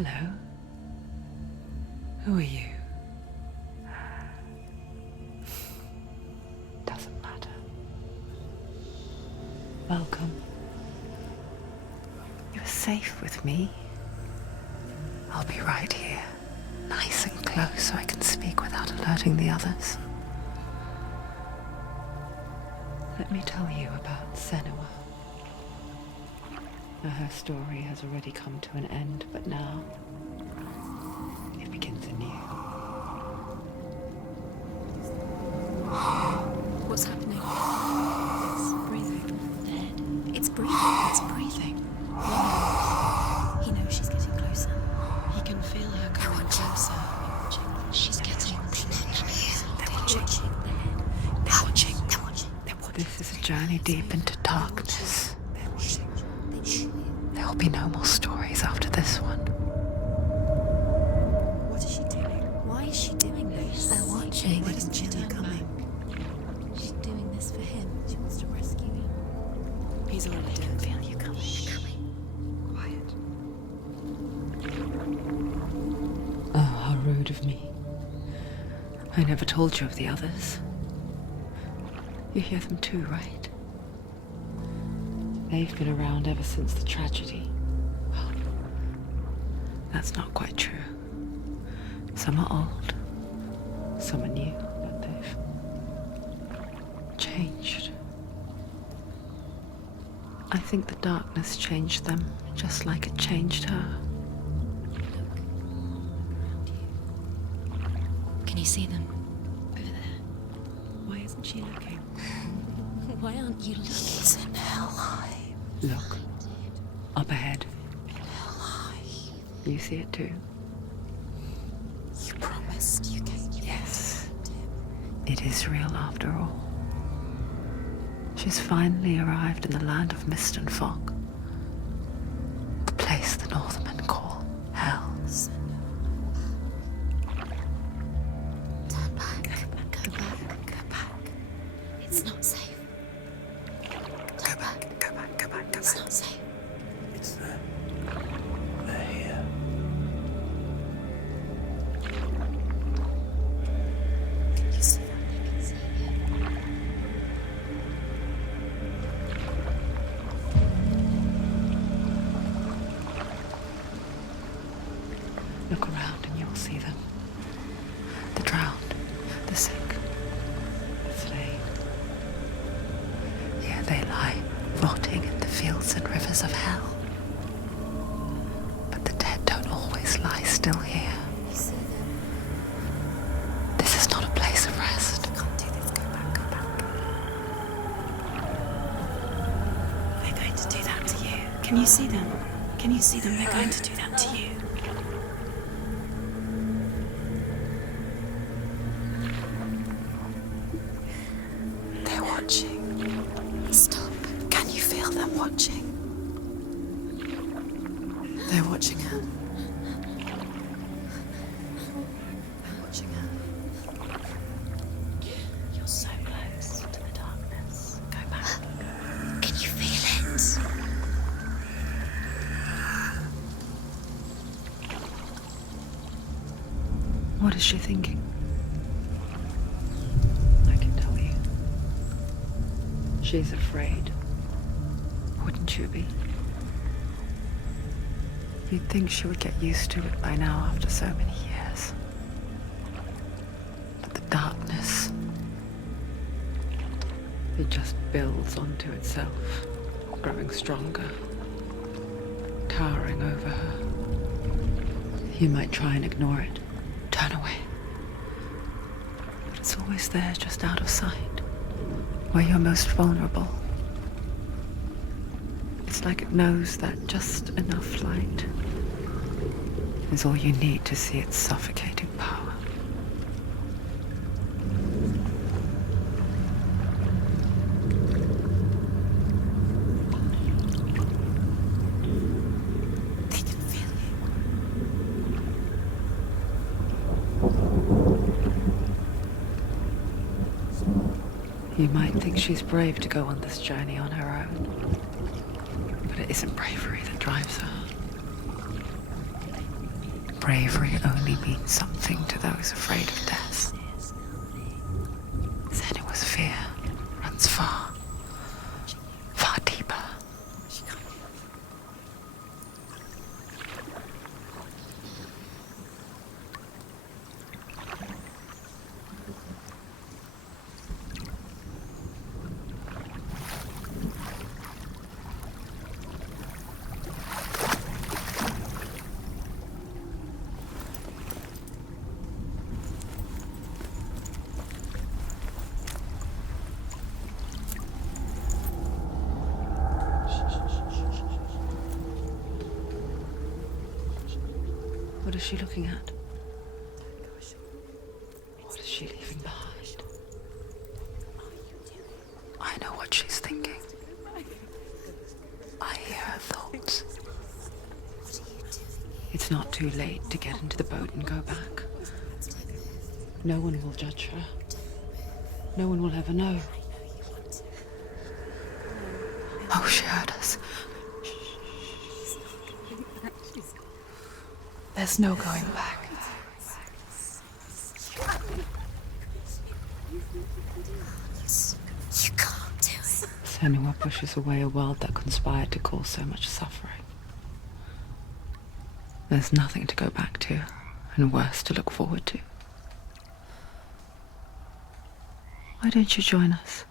Hello. Who are you? Doesn't matter. Welcome. You're safe with me. I'll be right here, nice and close so I can speak without alerting the others. Let me tell you about Senua. Her story has already come to an end, but now it begins anew. What's happening? It's breathing. Dead. It's breathing. It's breathing. Why? He knows she's getting closer. He can feel her coming closer. She's getting closer. They're watching. They're watching. They're watching. This is a journey deep into darkness. There will be no more stories after this one. What is she doing? Why is she doing this? They're watching. Why doesn't she turn coming? She's doing this for him. She wants to rescue him. He's already dead. I feel you coming. Quiet. Oh, how rude of me. I never told you of the others. You hear them too, right? They've been around ever since the tragedy. Well, that's not quite true. Some are old, some are new, but they've changed. I think the darkness changed them, just like it changed her. Can you see them? Over there. Why isn't she looking? Why aren't you looking? He's in Hellblade. Look, up ahead. Hellblade. You see it too? You promised you gave you. Yes. It is real after all. She's finally arrived in the land of mist and fog. The place the Northmen call Hell. Turn back. Go back. Go back. It's not safe. Go back. Go back. Go back. Go It's back. not safe. It's them. They're here. You see that? They can see you. Look around and you'll see them. The drowned, the sick, the slain. Here they lie, rotting in the fields and rivers of hell. But the dead don't always lie still here. You see them? This is not a place of rest. You can't do this. Go back. Go back. They're going to do that to you. Can you see them? Can you see them? They're going to do that to you. They're watching. Stop. Can you feel them watching? They're watching her. They're watching her. You're so close to the darkness. Go back. Can you feel it? What is she thinking? I can tell you. She's afraid. Wouldn't you be? You'd think she would get used to it by now after so many years. But the darkness, it just builds onto itself, growing stronger, towering over her. You might try and ignore it, turn away. But it's always there, just out of sight, where you're most vulnerable. It's like it knows that just enough light is all you need to see its suffocating power. They can feel you. You might think she's brave to go on this journey on her own, but it isn't bravery that drives her. bravery only means something to those afraid of death. Senua's fear runs far, far deeper. What is she looking at? What is she leaving behind? I know what she's thinking. I hear her thoughts. It's not too late to get into the boat and go back. No one will judge her. No one will ever know. Oh, she heard us. There's no going back. You can't do it. Senua pushes away a world that conspired to cause so much suffering. There's nothing to go back to, and worse to look forward to. Why don't you join us?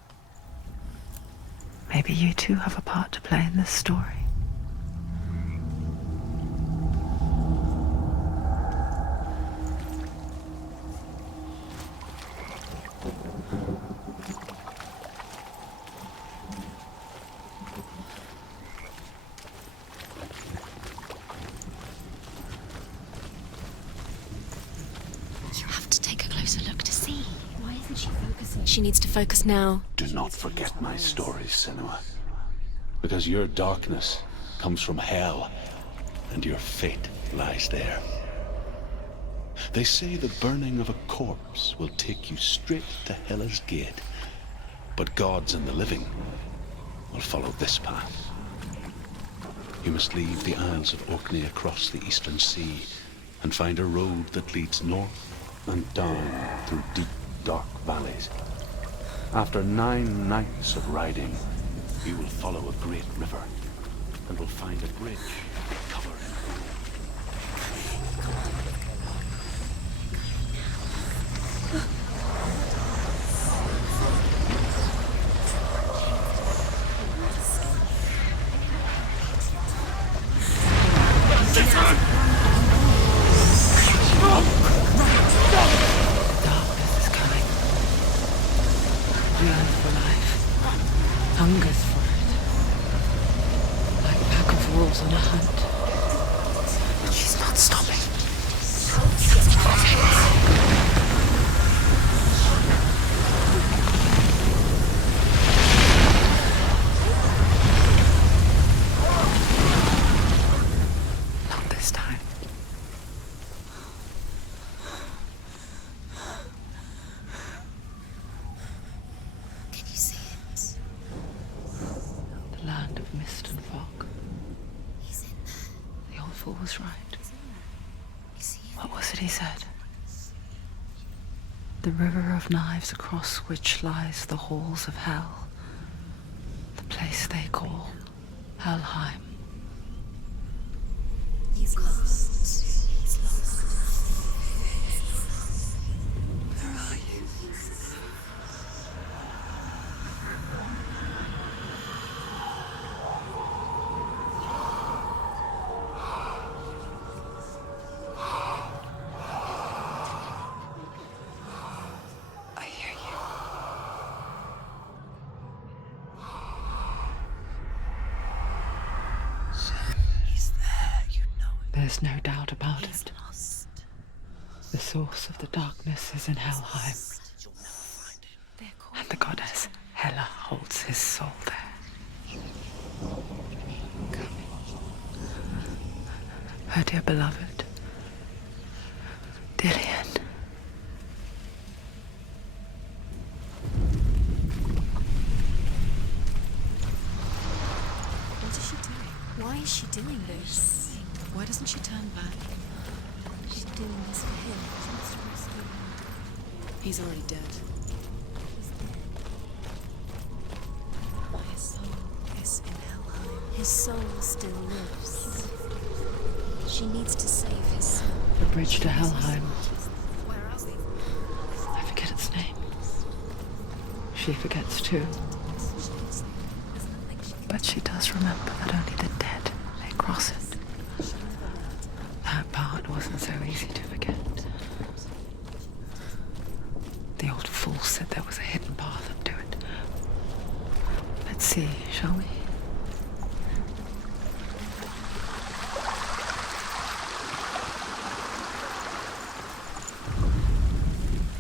Maybe you too have a part to play in this story. You have to take a closer look to see. Why isn't she focusing? She needs to focus now. Do not forget my stories, Senua. Because your darkness comes from hell, and your fate lies there. They say the burning of a corpse will take you straight to Hela's gate, but gods and the living will follow this path. You must leave the Isles of Orkney across the eastern sea and find a road that leads north and down through deep, dark valleys. After 9 nights of riding, you will follow a great river and will find a bridge covered in gold. Darkness is coming. Yearns for life. Hungers for it. Like a pack of wolves on a hunt. But she's not stopping. Not this time. Can you see it? The land of mist and fog. He's in there. The old fool was right. You see it? What was it he said? The river of knives across which lies the halls of hell. The place they call Helheim. He's lost. He's lost. Where are you? I hear you. He's there, you know it. There's no doubt about He's it. lost. The source of the darkness is in Helheim, They're called. and the goddess Hela holds his soul there. Her dear beloved, Dillian. What is she doing? Why is she doing this? Why doesn't she turn back? doing this for him. She wants to rescue him. He's already dead. He's dead. But his soul is in Helheim. His soul still lives. She needs to save his soul. The bridge to Helheim. Where are we? I forget its name. She forgets too. But she does remember that only the dead may cross it. That part wasn't so easy to forget. The old fool said there was a hidden path up to it. Let's see, shall we?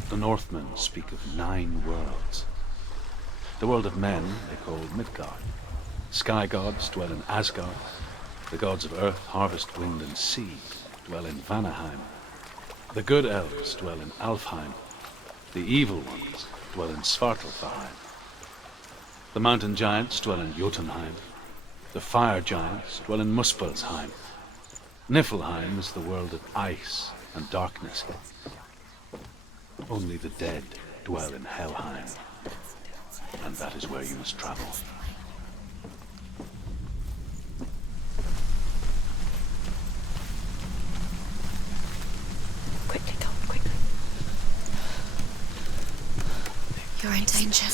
The Northmen speak of 9 worlds. The world of men they call Midgard. Sky gods dwell in Asgard. The gods of earth, harvest, wind, and sea dwell in Vanaheim. The good elves dwell in Alfheim. The evil ones dwell in Svartalfheim. The mountain giants dwell in Jotunheim. The fire giants dwell in Muspelheim. Niflheim is the world of ice and darkness. Only the dead dwell in Helheim. And that is where you must travel. Quickly, go, quickly. You're in danger.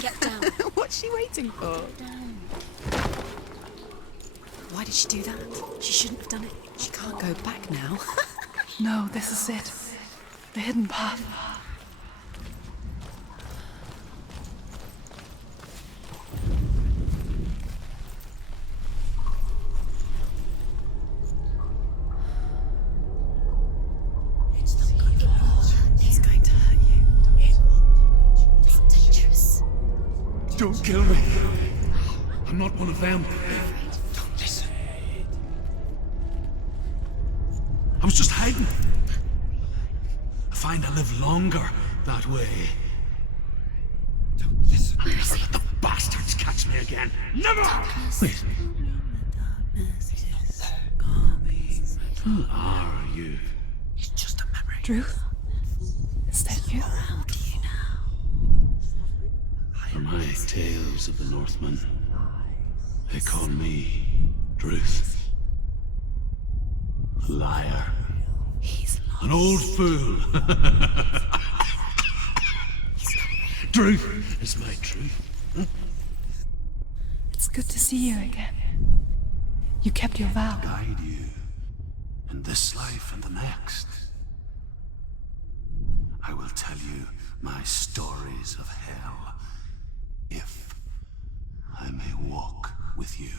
Get down. What's she waiting for? Down. Why did she do that? She shouldn't have done it. She can't go back now. No, this is it. The hidden path. He's going to hurt you. It's dangerous. Don't kill me. I'm not one of them. Don't listen. I was just hiding. I find I live longer that way. Don't listen. Never let the bastards catch me again. Never! Wait. Who are you? It's just a memory. Druth? Is that you? For my tales of the Northmen, they call me Druth. Liar. He's lost. An old fool. Truth is my truth. It's good to see you again. You kept your vow. Guide you in this life and the next. I will tell you my stories of hell, if I may walk with you.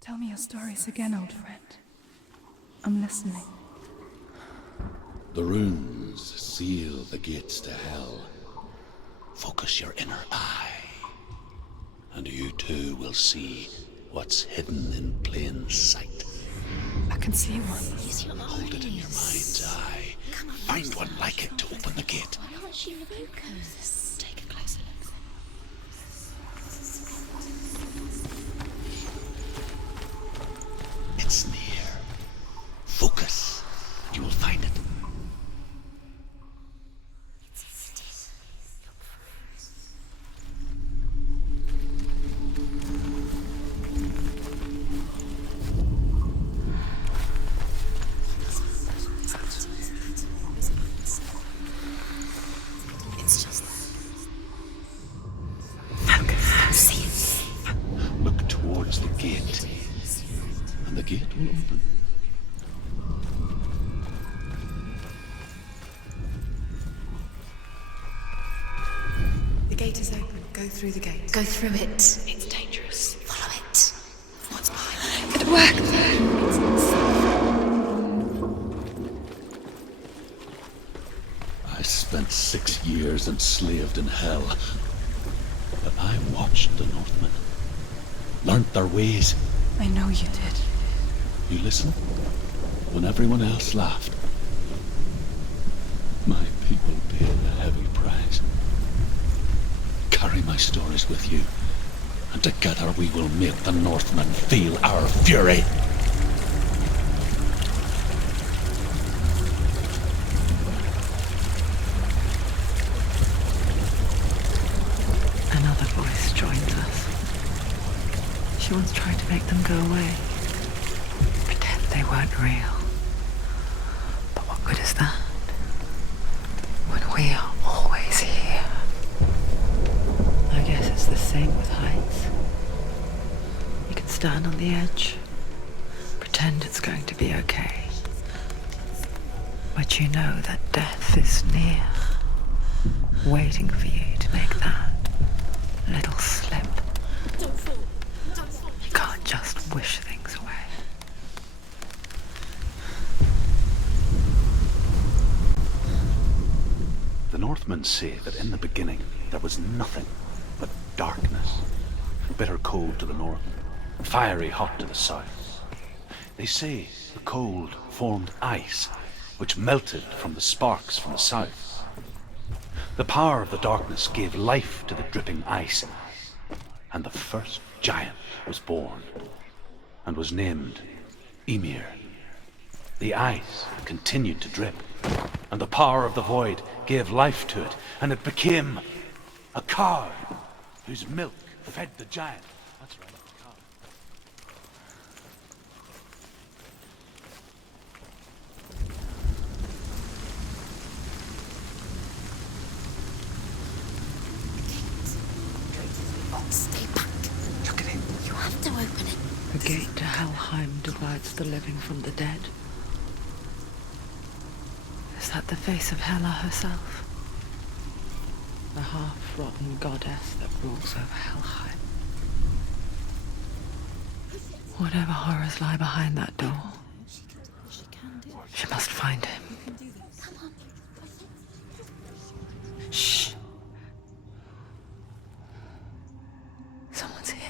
Tell me your stories again, old friend. I'm listening. The runes seal the gates to hell. Focus your inner eye, and you too will see what's hidden in plain sight. I can see one. Use your Hold it in your mind's eye. Find one like it to open the gate. Why won't she focus? Take a closer look. It's near. Focus. You will find it. It's just Look towards the gate, and the gate will open. The gate is open. Go through the gate. go through it. It's dangerous. Follow it. What's behind it? It worked! I spent 6 years enslaved in hell. But I watched the Northmen. Learnt their ways. I know you did. You listen? When everyone else laughed. My people paid a heavy price. Carry my stories with you. And together we will make the Northmen feel our fury. Another voice joins us. She once tried to make them go away. Pretend they weren't real. But what good is that? When we are always here. I guess it's the same with heights. You can stand on the edge, pretend it's going to be okay. But you know that death is near, waiting for you to make that little slip. You can't just wish things away. The Northmen say that in the beginning there was nothing but darkness. Bitter cold to the north, fiery hot to the south. They say the cold formed ice, which melted from the sparks from the south. The power of the darkness gave life to the dripping ice, and the first giant was born, and was named Ymir. The ice continued to drip, and the power of the void gave life to it, and it became a cow whose milk fed the giant. That's right, a cow. Stay back. Look at him. You have to open it. A gate to Helheim divides the living from the dead. Is that the face of Hela herself? The half-rotten goddess that rules over Helheim. Whatever horrors lie behind that door, she must find him. Shh. Someone's here.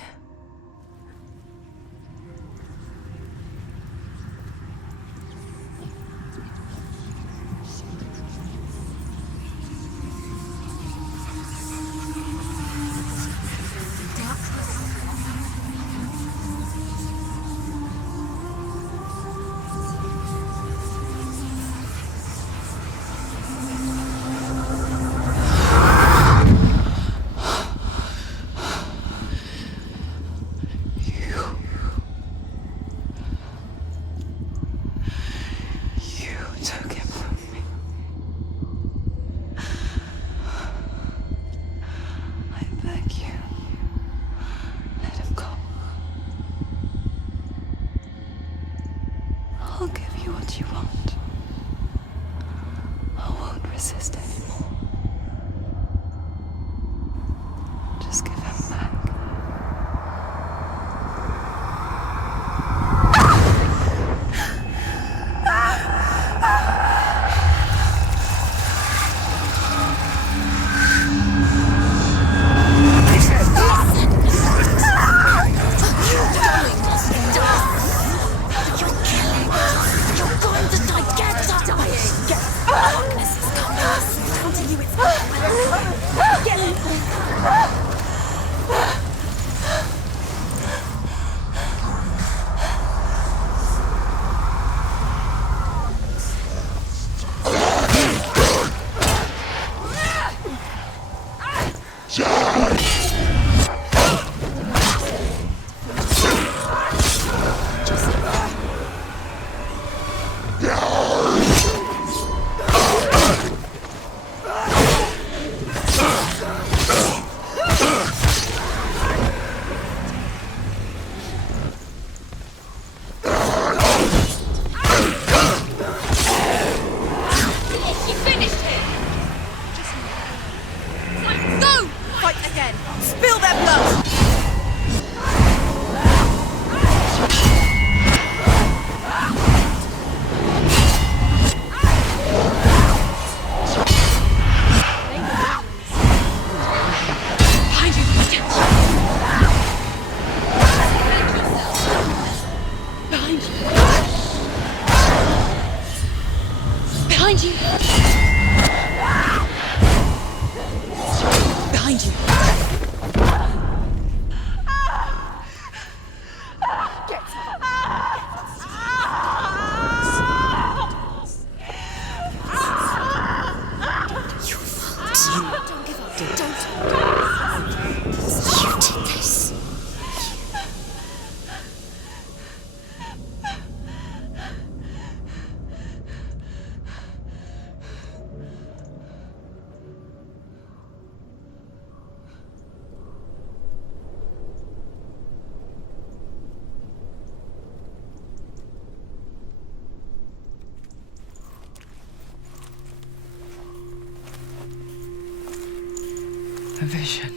A vision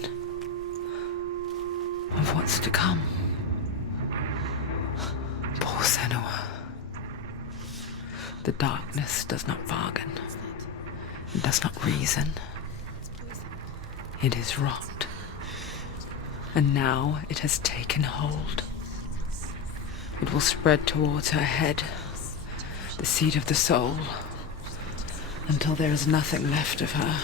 of what's to come. Poor Senua. The darkness does not bargain. It does not reason. It is rot. And now it has taken hold. It will spread towards her head, the seat of the soul, until there is nothing left of her.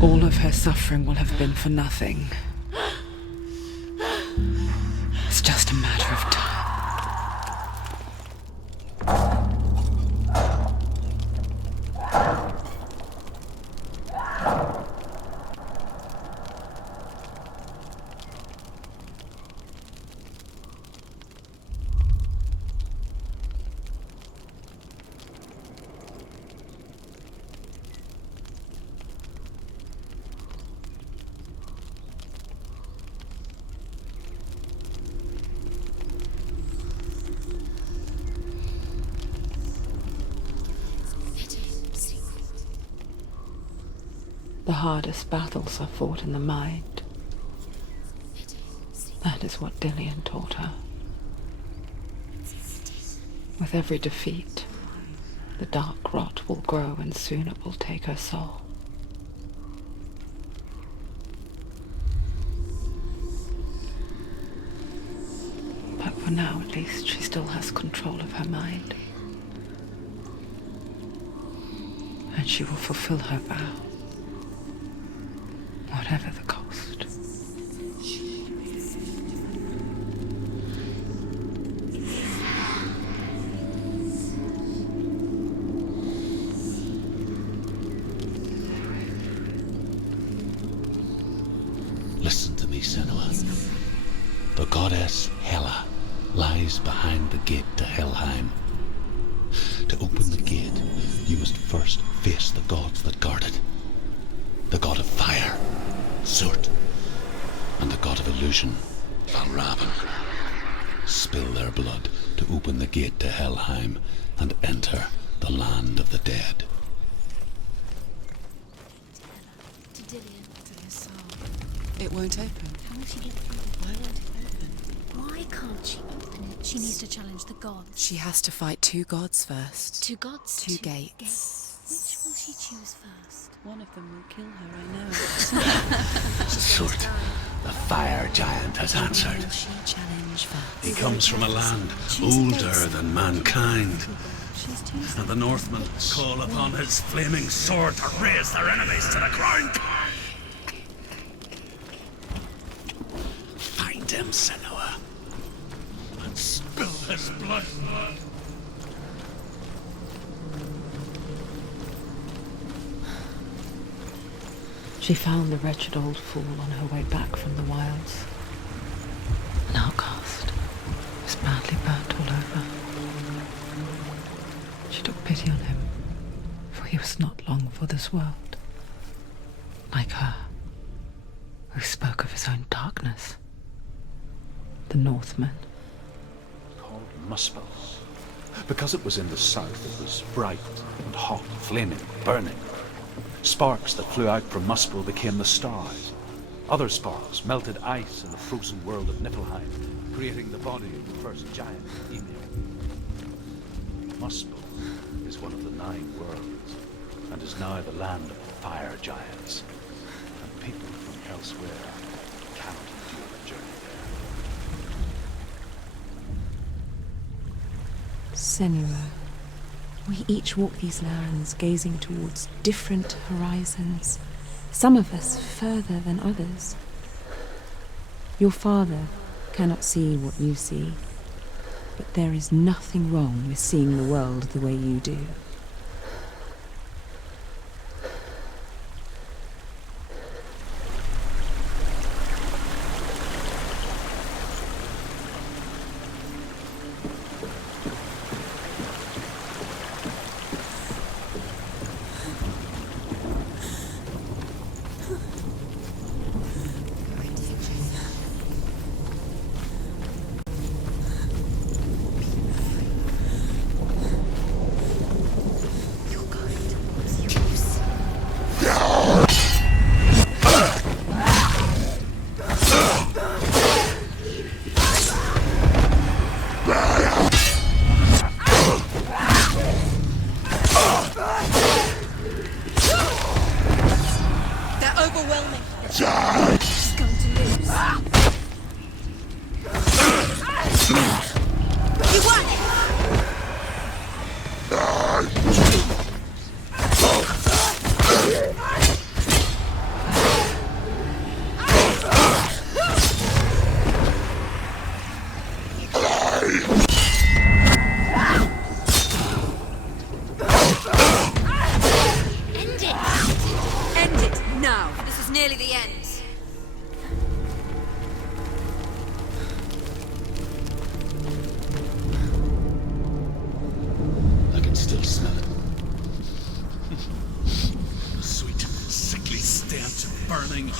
All of her suffering will have been for nothing. It's just a matter of time. The hardest battles are fought in the mind. That is what Dillian taught her. With every defeat, the dark rot will grow and soon it will take her soul. But for now, at least, she still has control of her mind. And she will fulfill her vow. Whatever the cost. Listen to me, Senua. The goddess Hela lies behind the gate to Helheim. To open the gate, you must first face the gods that guard it. The god of fire, Surt, and the god of illusion, Valravan. Spill their blood to open the gate to Helheim and enter the land of the dead. To Dillian. To his soul. It won't open. How will she get through? Why won't it open? Why can't she open it? She needs to challenge the gods. She has to fight two gods first. Two gods? Two gates. Which will she choose first? One of them will kill her, I know. Surt, the fire giant, has answered. Will she challenge first? He comes from a land older than mankind. And the Northmen call upon his flaming sword to raise their enemies to the ground. Find him, Senua, and spill his blood. She found the wretched old fool on her way back from the wilds. An outcast. He was badly burnt all over. She took pity on him, for he was not long for this world. Like her, who spoke of his own darkness. The Northmen. Called Muspel. Because it was in the south, it was bright and hot, flaming, burning. Sparks that flew out from Muspel became the stars. Other sparks melted ice in the frozen world of Niflheim, creating the body of the first giant, Ymir. Muspel is one of the 9 worlds, and is now the land of the fire giants. And people from elsewhere cannot endure the journey there. Senua, we each walk these lands gazing towards different horizons, some of us further than others. Your father cannot see what you see, but there is nothing wrong with seeing the world the way you do.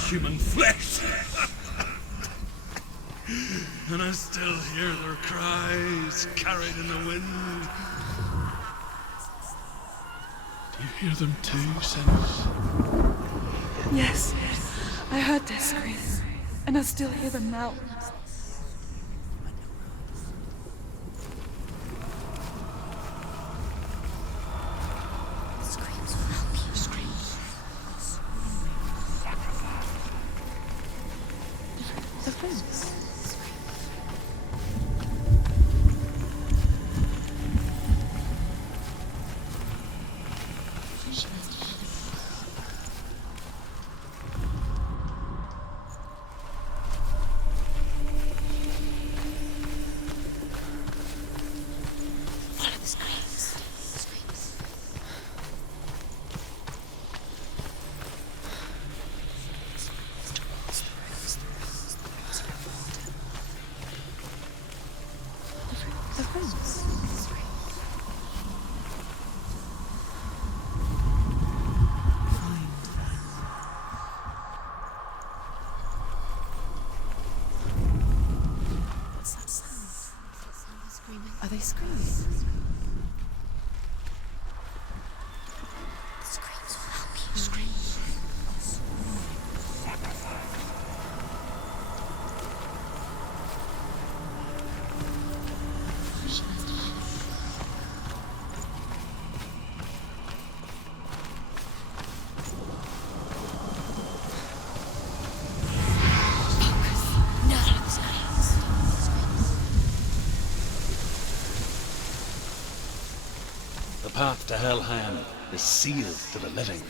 human flesh. And I still hear their cries carried in the wind. Do you hear them too, Senua? Yes, I heard their screams, and I still hear them now. Screams will help you. Screams. The fence. Follow the screams. Screams. The fence. What's that sound? Someone screaming. Are they screaming? Screams will help you. Screams. The path to Helheim is sealed to the living,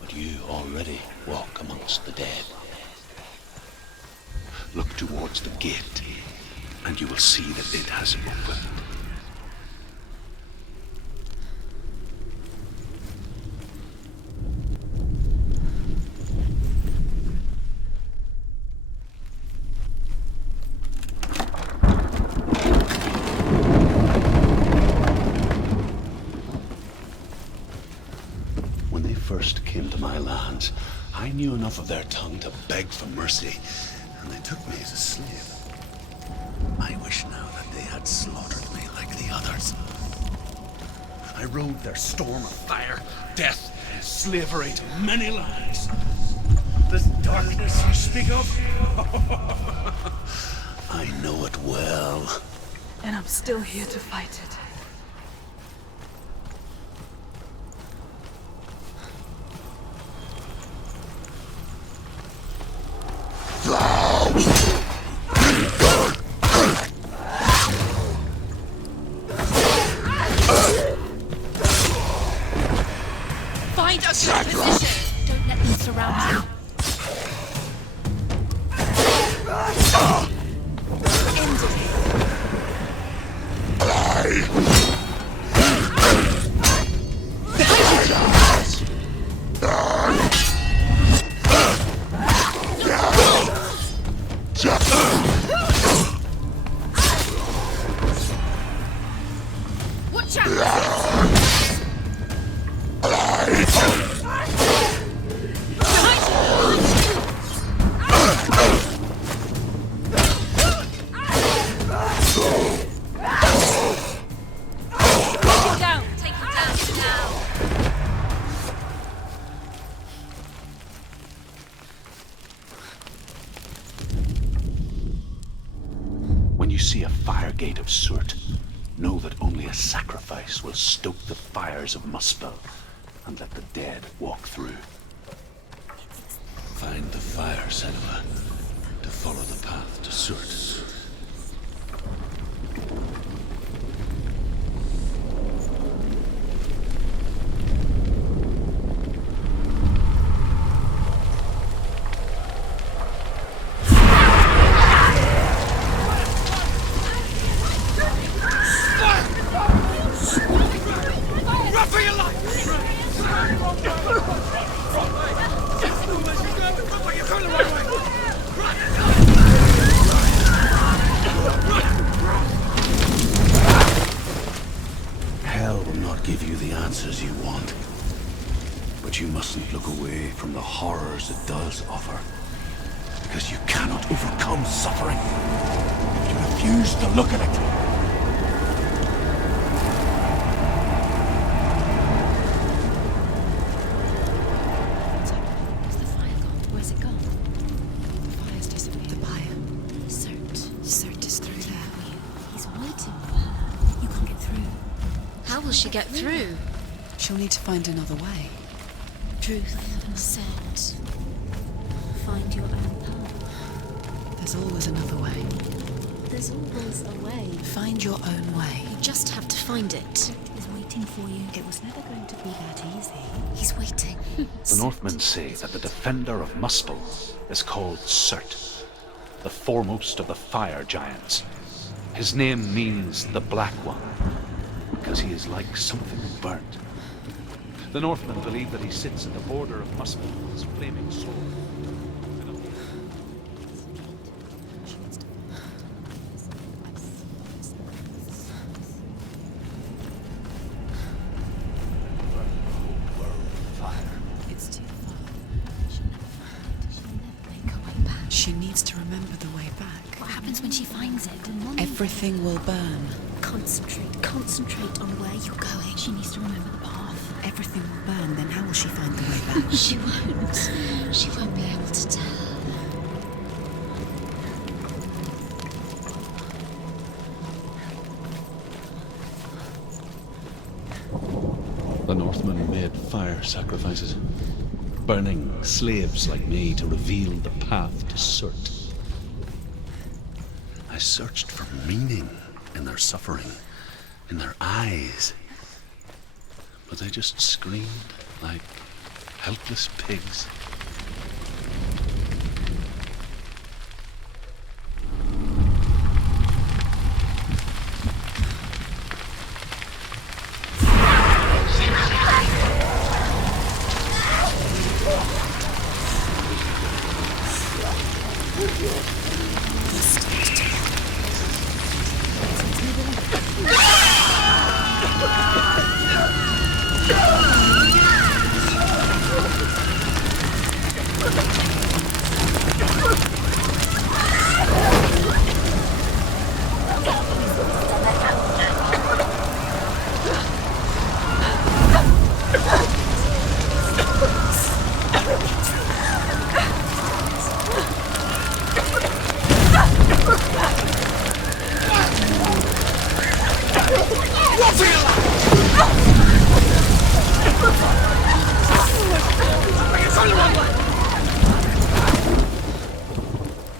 but you already walk amongst the dead. Look towards the gate, and you will see that it has opened. When they first came to my lands, I knew enough of their tongue to beg for mercy, and they took me as a slave. I wish now that they had slaughtered me like the others. I rode their storm of fire, death, and slavery to many lands. This darkness you speak of, I know it well. And I'm still here to fight it. Find a good position. Don't let them surround you. End it. Watch out! When you see a fire gate of Surt, know that only a sacrifice will stoke the fires of Muspel and let the dead walk through. Find the fire, Senua, to follow the path to Surt. Hell will not give you the answers you want, but But you mustn't look away from the horrors it does offer. Because you cannot overcome suffering if you refuse to look at it. Where's the fire gone? Where's it gone? The fire's disappeared. The buyer. Cert is through there. He's waiting for her. You can't get through. How will she get through? She'll need to find another way. Truth, Cert. Find your own path. There's always another way. There's always a way. Find your own way. You just have to find it. He's waiting for you. It was never going to be that easy. He's waiting. The Northmen say that the defender of Muspel is called Cert, the foremost of the fire giants. His name means the Black One, because he is like something burnt. The Northmen believe that he sits at the border of Muspel with his flaming sword. It's too far. She'll never make her way back. She needs to remember the way back. What happens when she finds it? Everything will burn. Concentrate on where you're going. She needs to remember the path. Everything will burn, then how will she find the way back? She won't. She won't be able to tell. The Northmen made fire sacrifices, burning slaves like me to reveal the path to Cert. I searched for meaning in their suffering, in their eyes. But they just screamed like helpless pigs.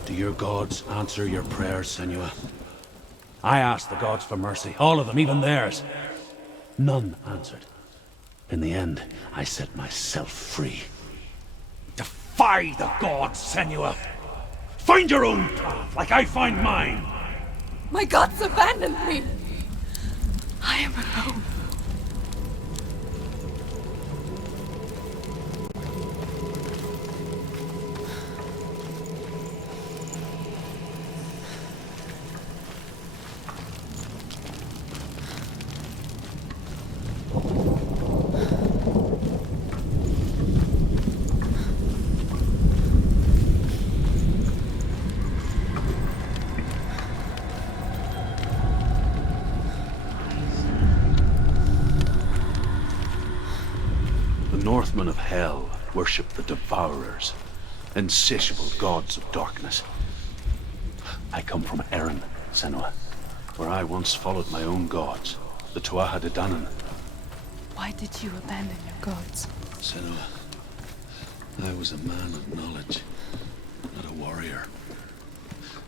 Do your gods answer your prayers, Senua? I asked the gods for mercy, all of them, even theirs. None answered. In the end, I set myself free. Defy the gods, Senua! Find your own path, like I find mine! My gods abandoned me! I am alone. The Northmen of Hell worship the Devourers, insatiable gods of darkness. I come from Erin, Senua, where I once followed my own gods, the Tuatha De Danann. Why did you abandon your gods? Senua, I was a man of knowledge, not a warrior.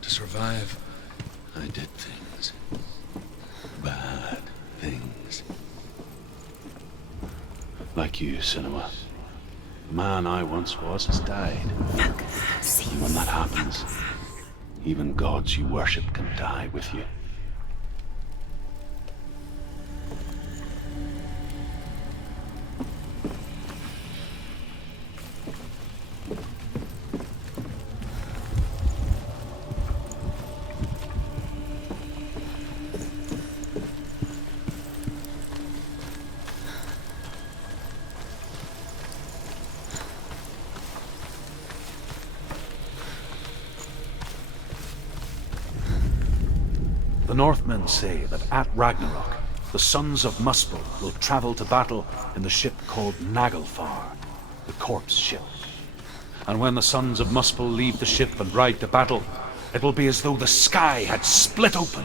To survive, I did things. Bad things. Like you, Senua. The man I once was has died. And when that happens, even gods you worship can die with you. The Northmen say that at Ragnarok, the sons of Muspel will travel to battle in the ship called Naglfar, the corpse ship. And when the sons of Muspel leave the ship and ride to battle, it will be as though the sky had split open,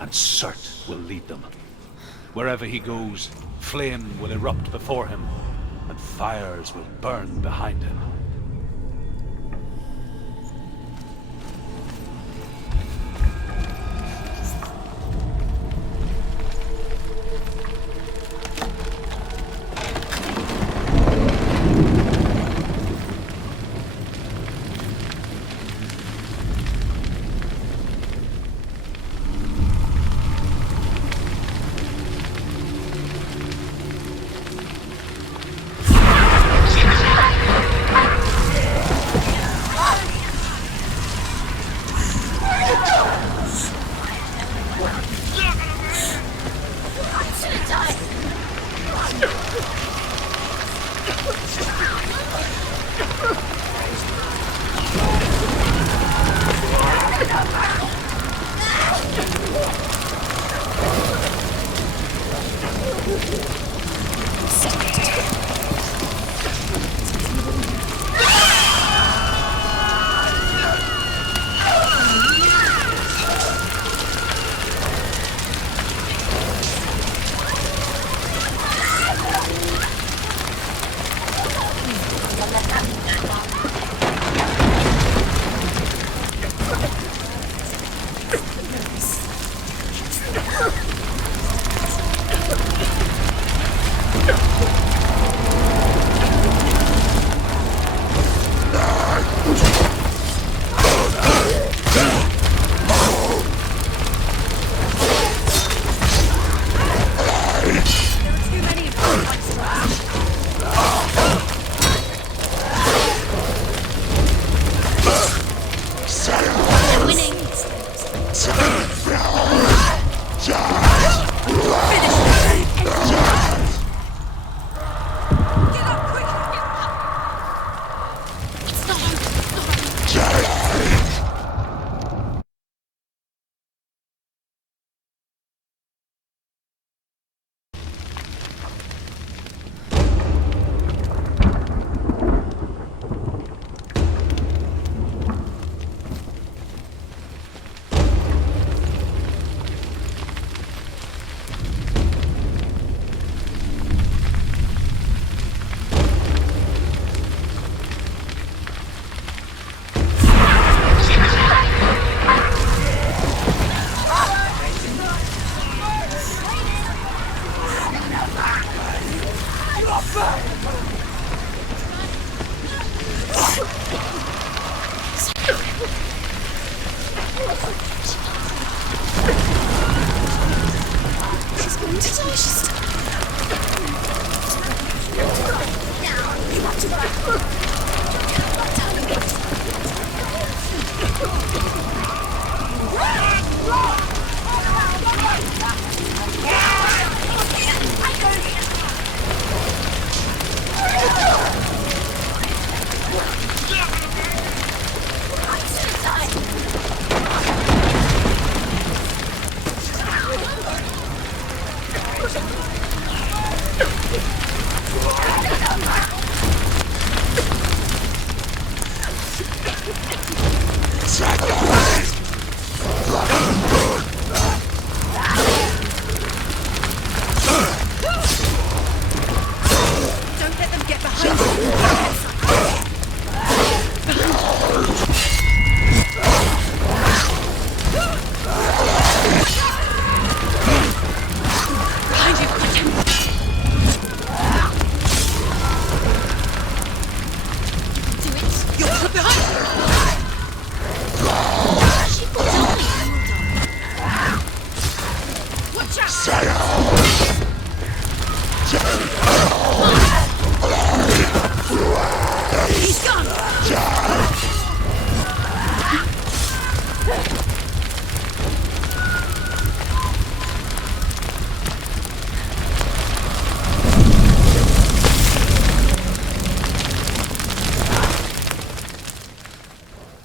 and Surt will lead them. Wherever he goes, flame will erupt before him, and fires will burn behind him.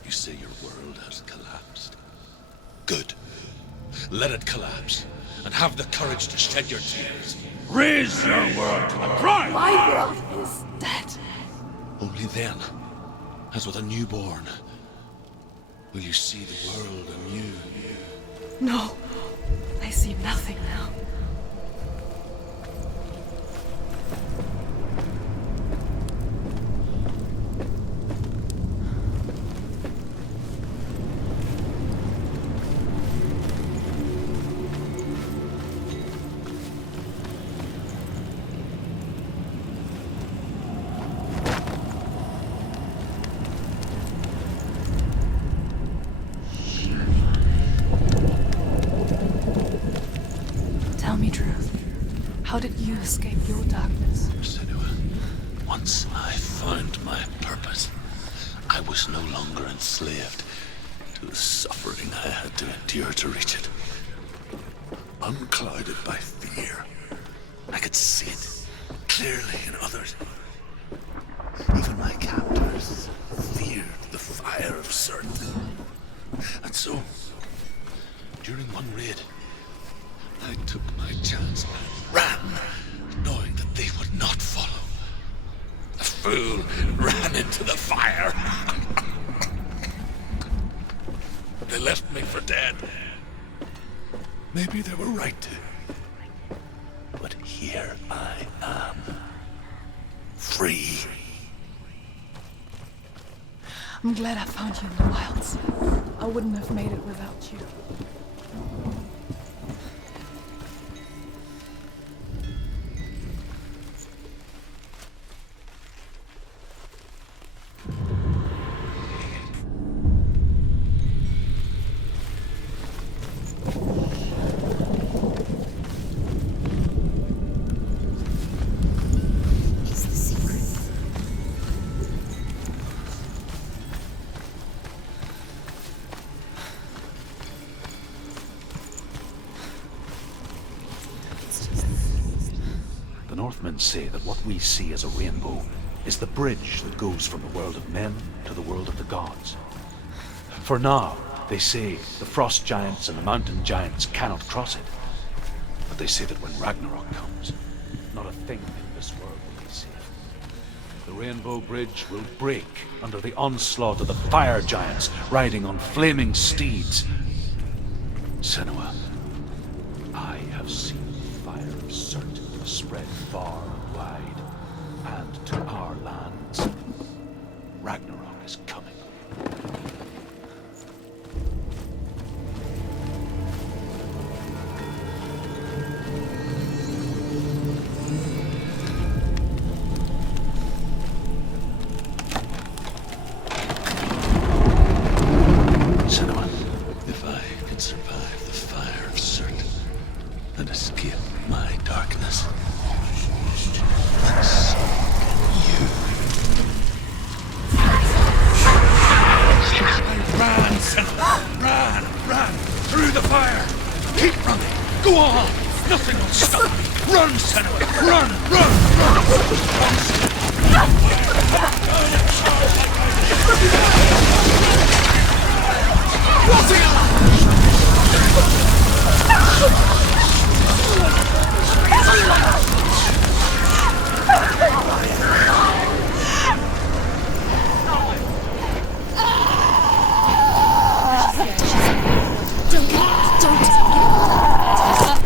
You say your world has collapsed. Good. Let it collapse, and have the courage to shed your tears. Raise your world to the ground! My world is dead. Only then, as with a newborn, will you see the world anew. No, I see nothing now. Tell me truth. How did you escape your darkness? Senua, once I found my purpose, I was no longer enslaved to the suffering I had to endure to reach it. Unclouded by fear, I could see it clearly in others. Even my captors feared the fire of certainty. And so, during one raid, I took my chance and ran, knowing that they would not follow. The fool ran into the fire. They left me for dead. Maybe they were right to. But here I am. Free. I'm glad I found you in the wilds. I wouldn't have made it without you. It's the secret. The Northmen say that what we see as a rainbow is the bridge that goes from the world of men to the world of the gods. For now, they say the frost giants and the mountain giants cannot cross it. But they say that when Ragnarok comes, not a thing in this world will be safe. The rainbow bridge will break under the onslaught of the fire giants riding on flaming steeds. Senua, I have seen the fire of Surt spread far and wide, and to our lands. Ragnarok is coming. Senua, if I can survive the fire of Surt and escape my darkness, then so can you. Run, Senua! Run! Through the fire! Keep running! Go on! Nothing will stop me! Run, Senua!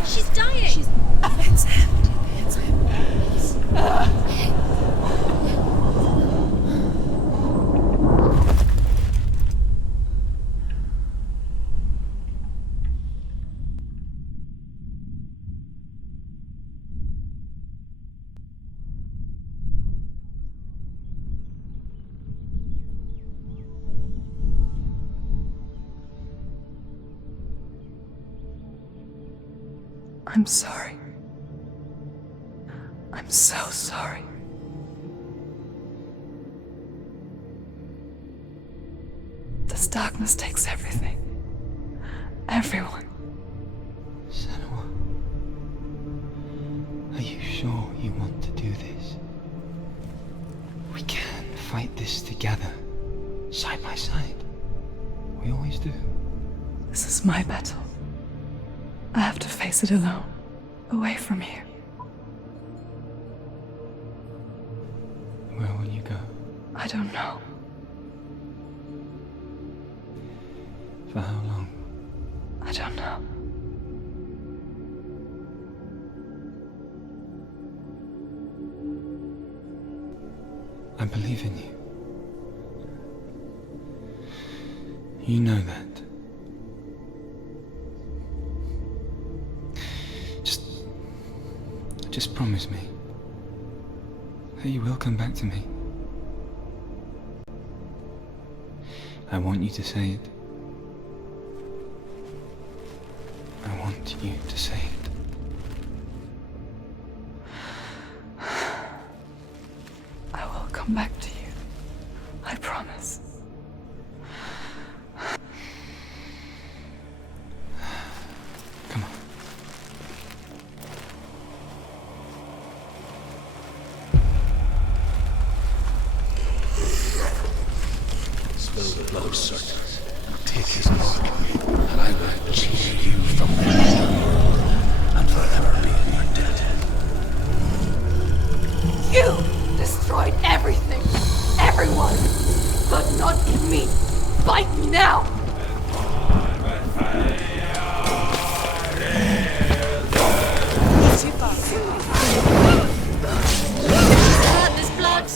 She's dying! It's him. It's him. I'm sorry. I'm so sorry. This darkness takes everything. Everyone. Senua, are you sure you want to do this? We can fight this together, side by side. We always do. This is my battle. I have to face it alone, away from here. Where will you go? I don't know. For how long? I don't know. I believe in you. You know that. Just promise me that you will come back to me. I want you to say it. I want you to say it. I will come back to you. I promise. Come on. Spill the blood of Surt and take his mark, and I will chain you from Memoria and forever be in your debt. You destroyed everything, everyone, but not me. Fight me now. There's blood.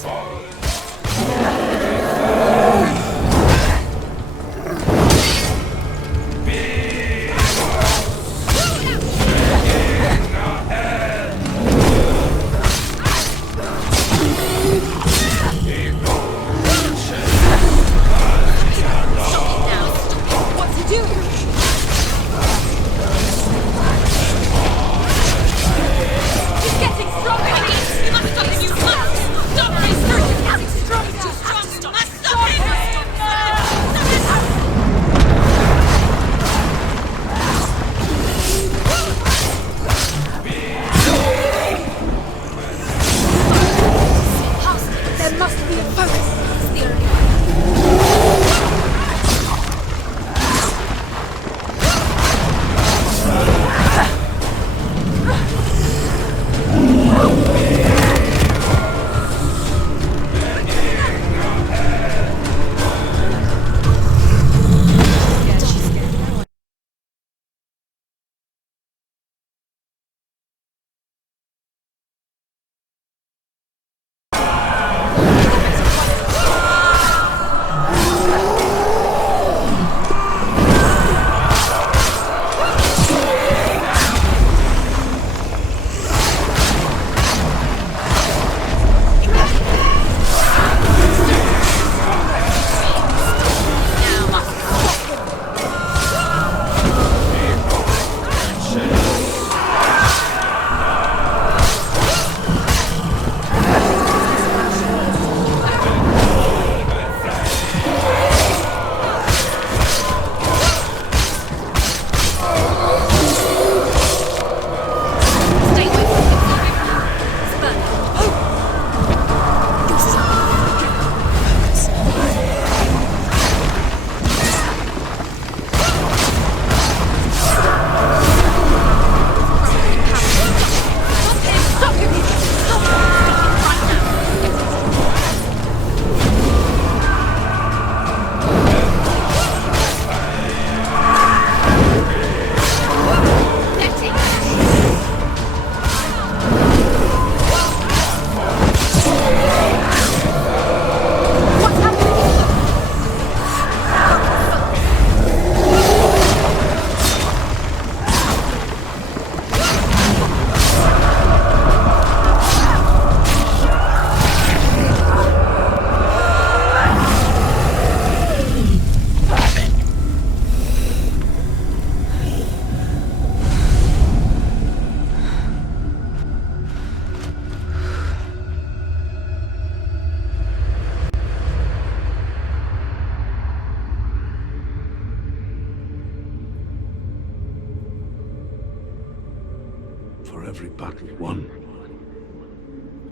For every battle won,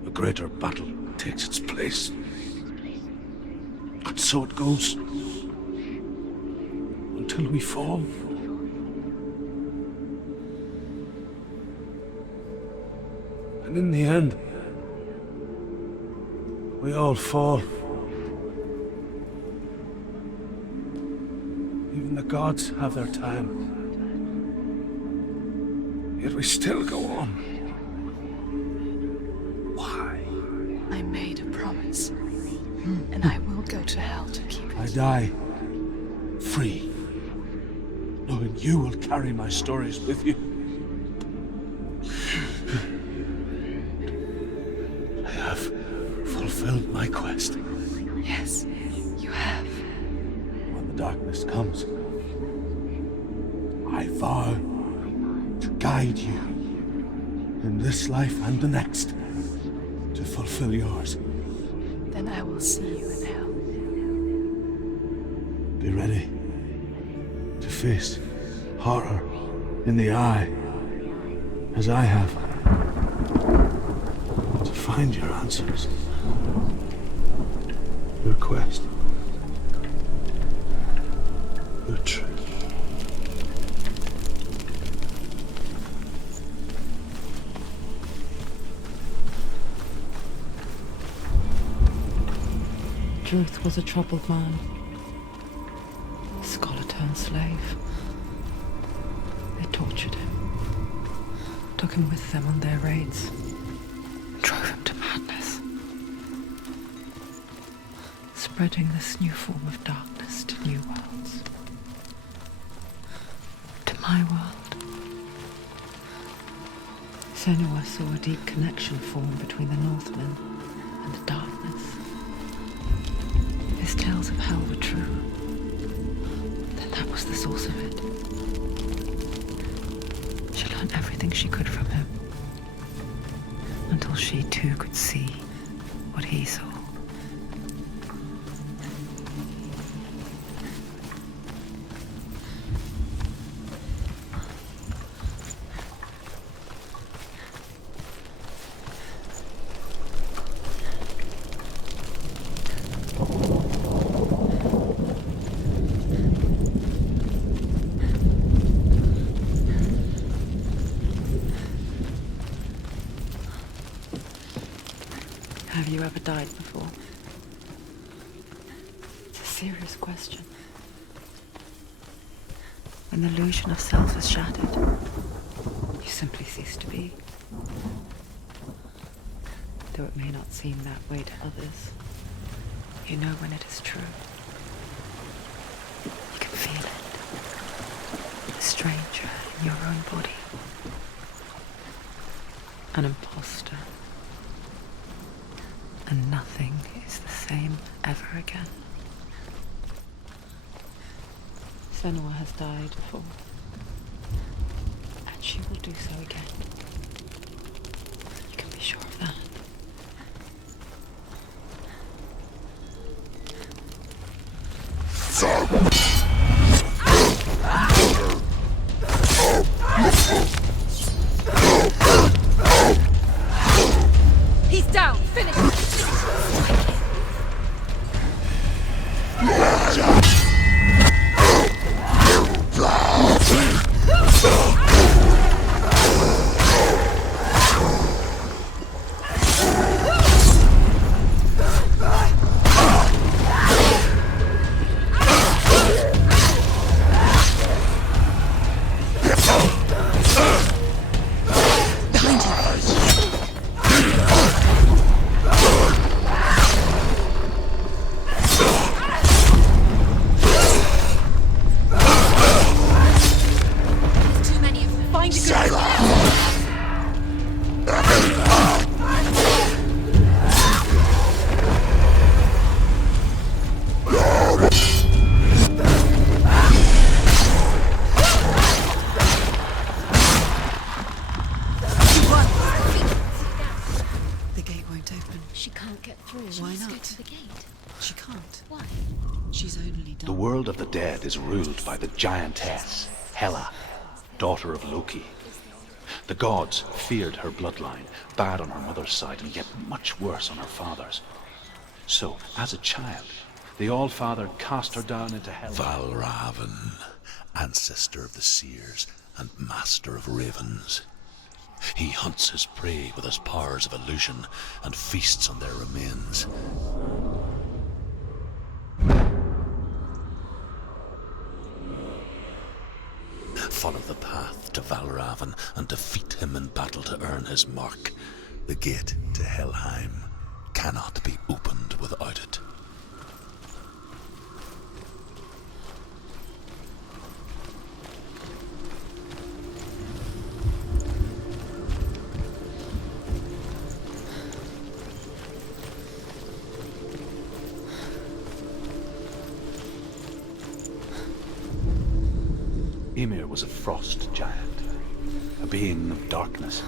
a greater battle takes its place. And so it goes. Until we fall. And in the end, we all fall. Even the gods have their time. Yet we still go on. Why? I made a promise, and I will go to hell to keep it. I die free, knowing you will carry my stories with you. I have fulfilled my quest. Yes, you have. When the darkness comes, I vow to guide you in this life and the next to fulfill yours. Then I will see you in hell. Be ready to face horror in the eye, as I have, to find your answers, your quest, your truth. Druth was a troubled man. Scholar turned slave. They tortured him, took him with them on their raids, drove him to madness, spreading this new form of darkness to new worlds. To my world. Senua saw a deep connection form between the Northmen and the darkness. His tales of hell were true. Then that was the source of it. She learned everything she could from him, until she too could see what he saw. Have you ever died before? It's a serious question. When the illusion of self is shattered, you simply cease to be. Though it may not seem that way to others, you know when it is true. You can feel it. A stranger in your own body. An imposter. And nothing is the same ever again. Senua has died before, and she will do so again. You can be sure of that. He's down! Finish him! The world of the dead is ruled by the giantess, Hela, daughter of Loki. The gods feared her bloodline, bad on her mother's side and yet much worse on her father's. So, as a child, the All-Father cast her down into hell. Valravan, ancestor of the seers and master of ravens. He hunts his prey with his powers of illusion and feasts on their remains. Follow the path to Valravan and defeat him in battle to earn his mark. The gate to Helheim cannot be opened without it. Ymir was a frost giant, a being of darkness,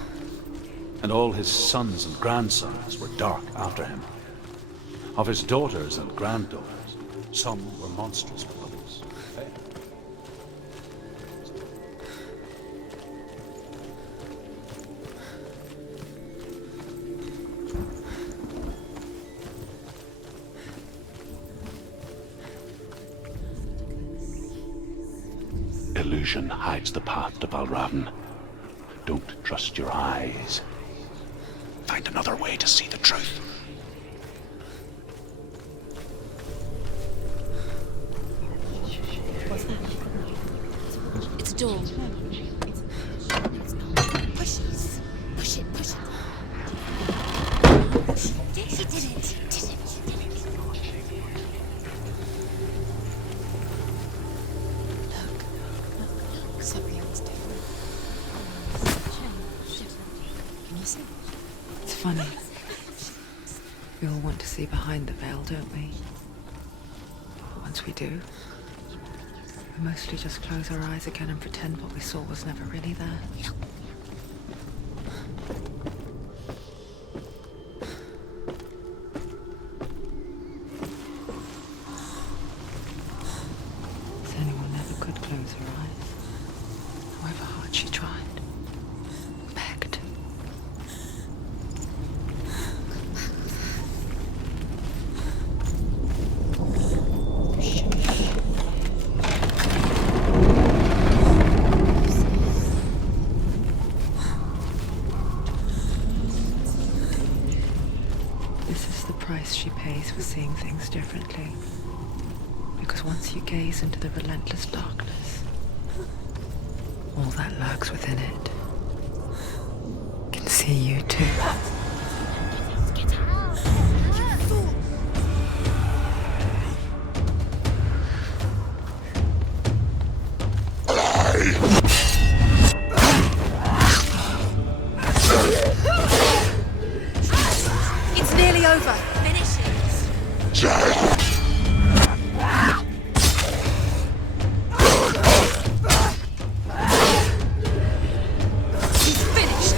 and all his sons and grandsons were dark after him. Of his daughters and granddaughters, some were monstrous, but others fair. Illusion hides the path to Valravan. Don't trust your eyes. Find another way to see the truth. What's that? It's a door. It's not. Push it. Push it. Push it. She did it. Look. Something's different. Can you see? It's funny. We all want to see behind the veil, don't we? But once we do, we mostly just close our eyes again and pretend what we saw was never really there. Senua never could close her eyes, however hard she tried. Begged. This is the price she pays for seeing things differently. Because once you gaze into the relentless darkness, all that lurks within it can see you too. Get out! You fool! It's nearly over. Finish it. He's finished.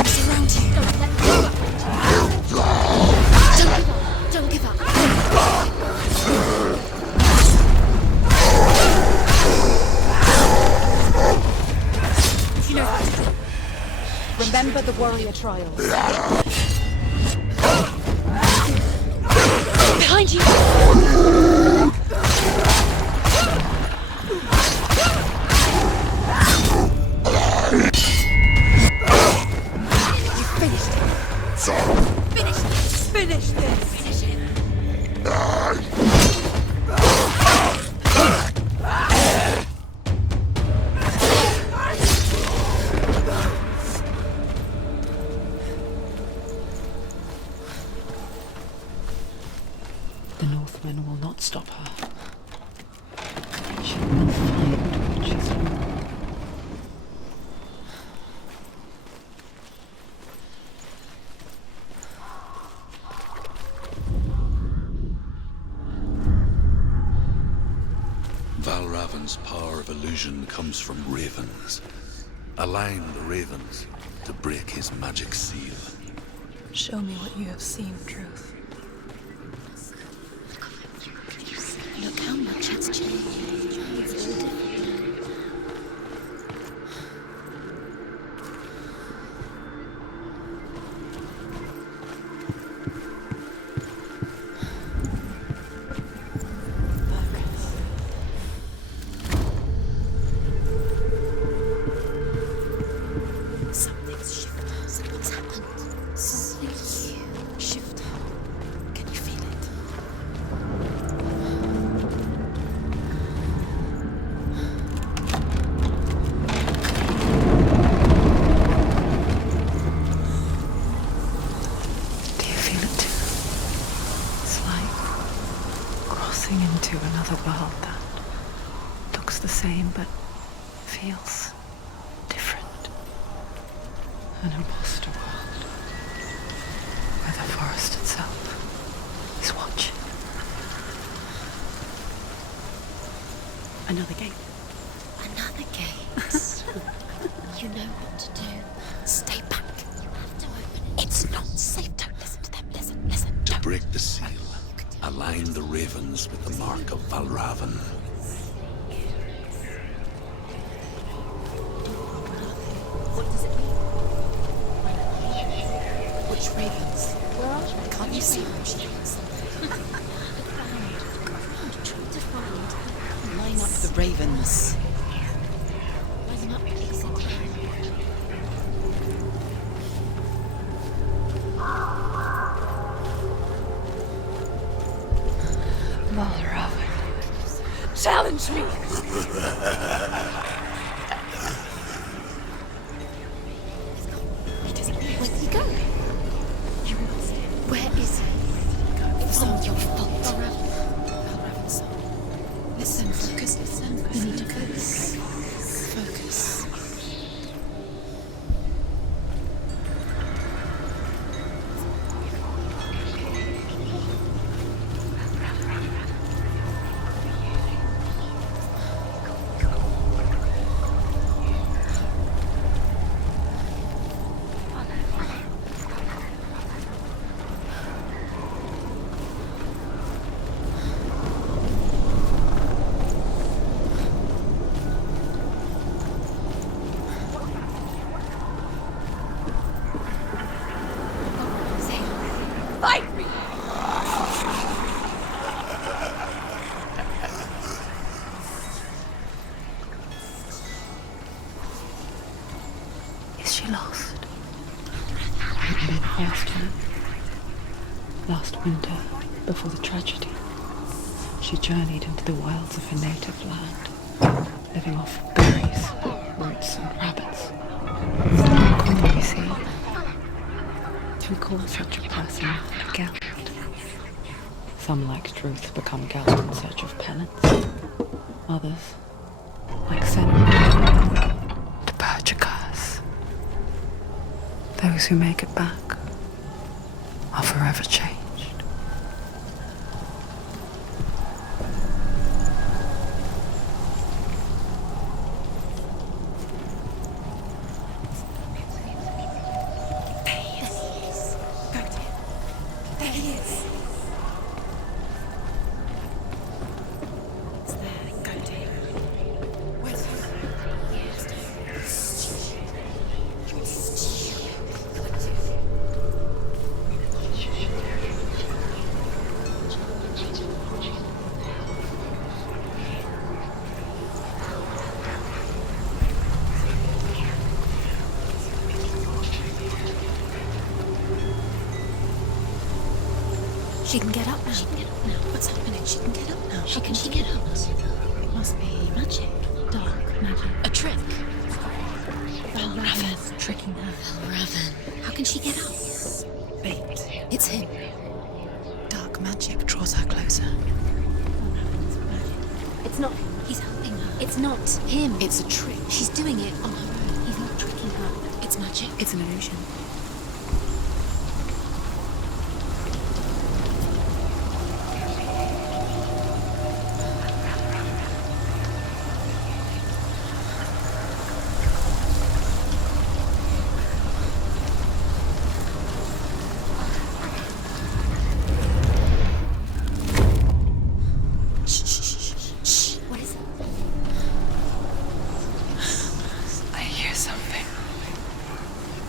It's around you. Don't give up. You know what to do. Remember the warrior trials. Behind you. You finished it. Finish this. Finish this. Finish it. The Northmen will not stop her. She will find what she's for. Valravan's power of illusion comes from ravens. Align the ravens to break his magic seal. Show me what you have seen, Truth. Look how much it's changed. It's all different. looks the same, but feels different. An imposter world, where the forest itself is watching. Another gate. Another gate. You know what to do. Stay back. You have to open it. It's not safe. Don't listen to them. Listen. To break the seal, align the ravens with the mark of Valravan. What does it mean? Which ravens? Where are they? Can't you see them? Trying to find. Line up the ravens. Line them up, please. Valravan, challenge me! Where did he go? Where is he? It's all your fault. Valravan, son. Listen, focus. You need to focus. Focus. Is she lost? I'd been asked her. Last winter, before the tragedy, she journeyed into the wilds of her native land, living off berries, roots, and rabbits. Cool, you see. We call such a person a Gelt. Some, like Truth, become Gelt in search of penance. Others, like Senua, to purge a curse. Those who make it back are forever changed. She can get up now. What's happening? She can get up now. How can she get up? It must be magic. Dark magic. A trick. Valravan tricking her. Valravan. How can she get up? Bait. It's him. Dark magic draws her closer. It's not him. He's helping her. It's not him. It's a trick. She's doing it on her own. He's not tricking her. It's magic. It's an illusion.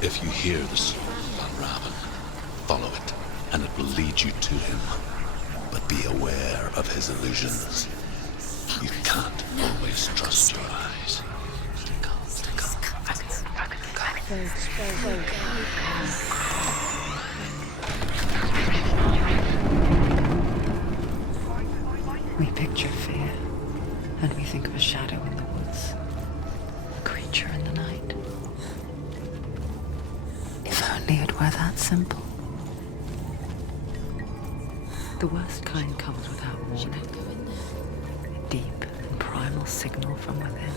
If you hear the soul of Valravan, follow it, and it will lead you to him. But be aware of his illusions. You can't always trust your eyes. We picture fear, and we think of a shadow in the woods, a creature in the night. If only it were that simple. The worst kind comes without warning. A deep and primal signal from within.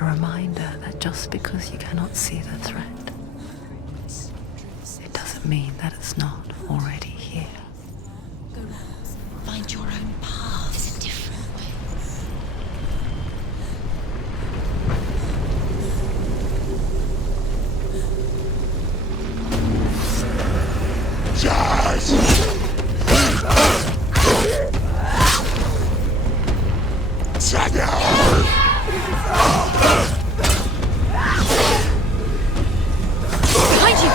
A reminder that just because you cannot see the threat, it doesn't mean that it's not already here. Find your own path. There's a different way. Behind you!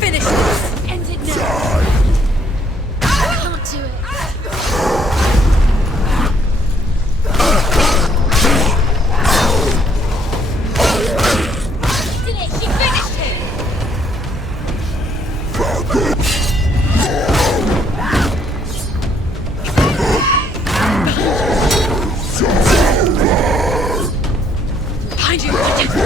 Finish this! End it now! I can't do it! Did it! She finished it! Behind you! Behind you!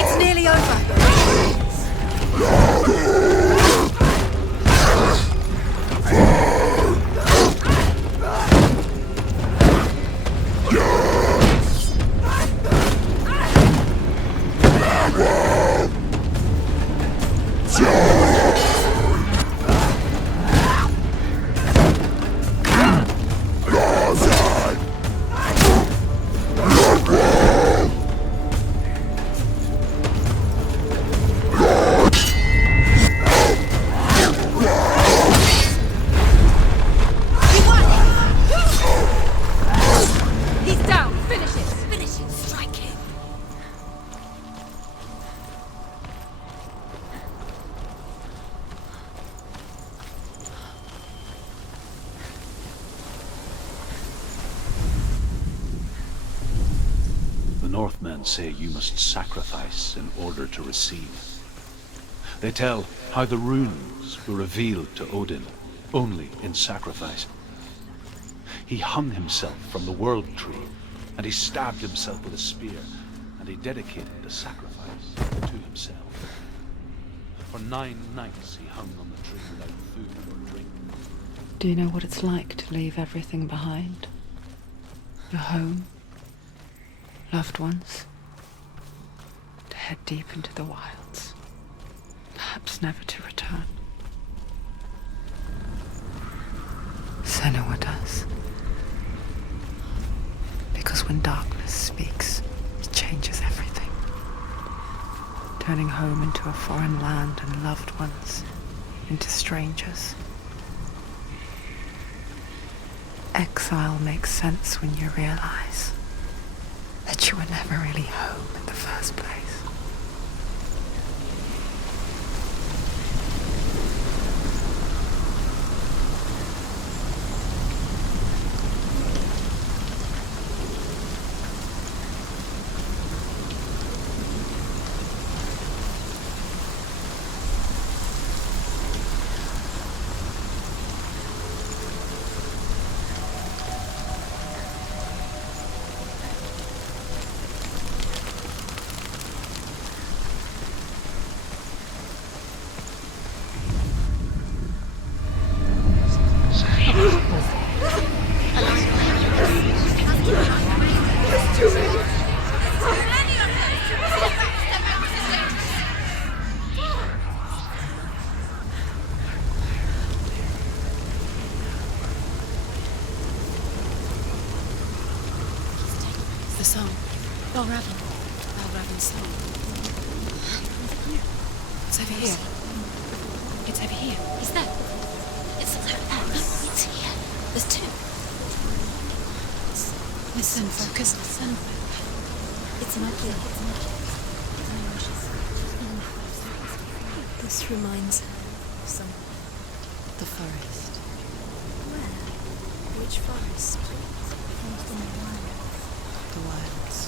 It's nearly over. He's down. Finish it. Finish it. Strike him. The Northmen say you must sacrifice in order to receive. They tell how the runes were revealed to Odin only in sacrifice. He hung himself from the world tree, and he stabbed himself with a spear, and he dedicated the sacrifice to himself. For 9 nights he hung on the tree without food or drink. Do you know what it's like to leave everything behind? Your home, loved ones, to head deep into the wilds, perhaps never to return. Senua does. Because when darkness speaks, it changes everything. Turning home into a foreign land and loved ones into strangers. Exile makes sense when you realize that you were never really home in the first place. The song. Balraven's song. It's over here. It's over here. Is that? It's over there. No, it's here. There's two. Listen, focus, listen. It's not here. This reminds her of some... The forest. Where? Which forest? The wilds.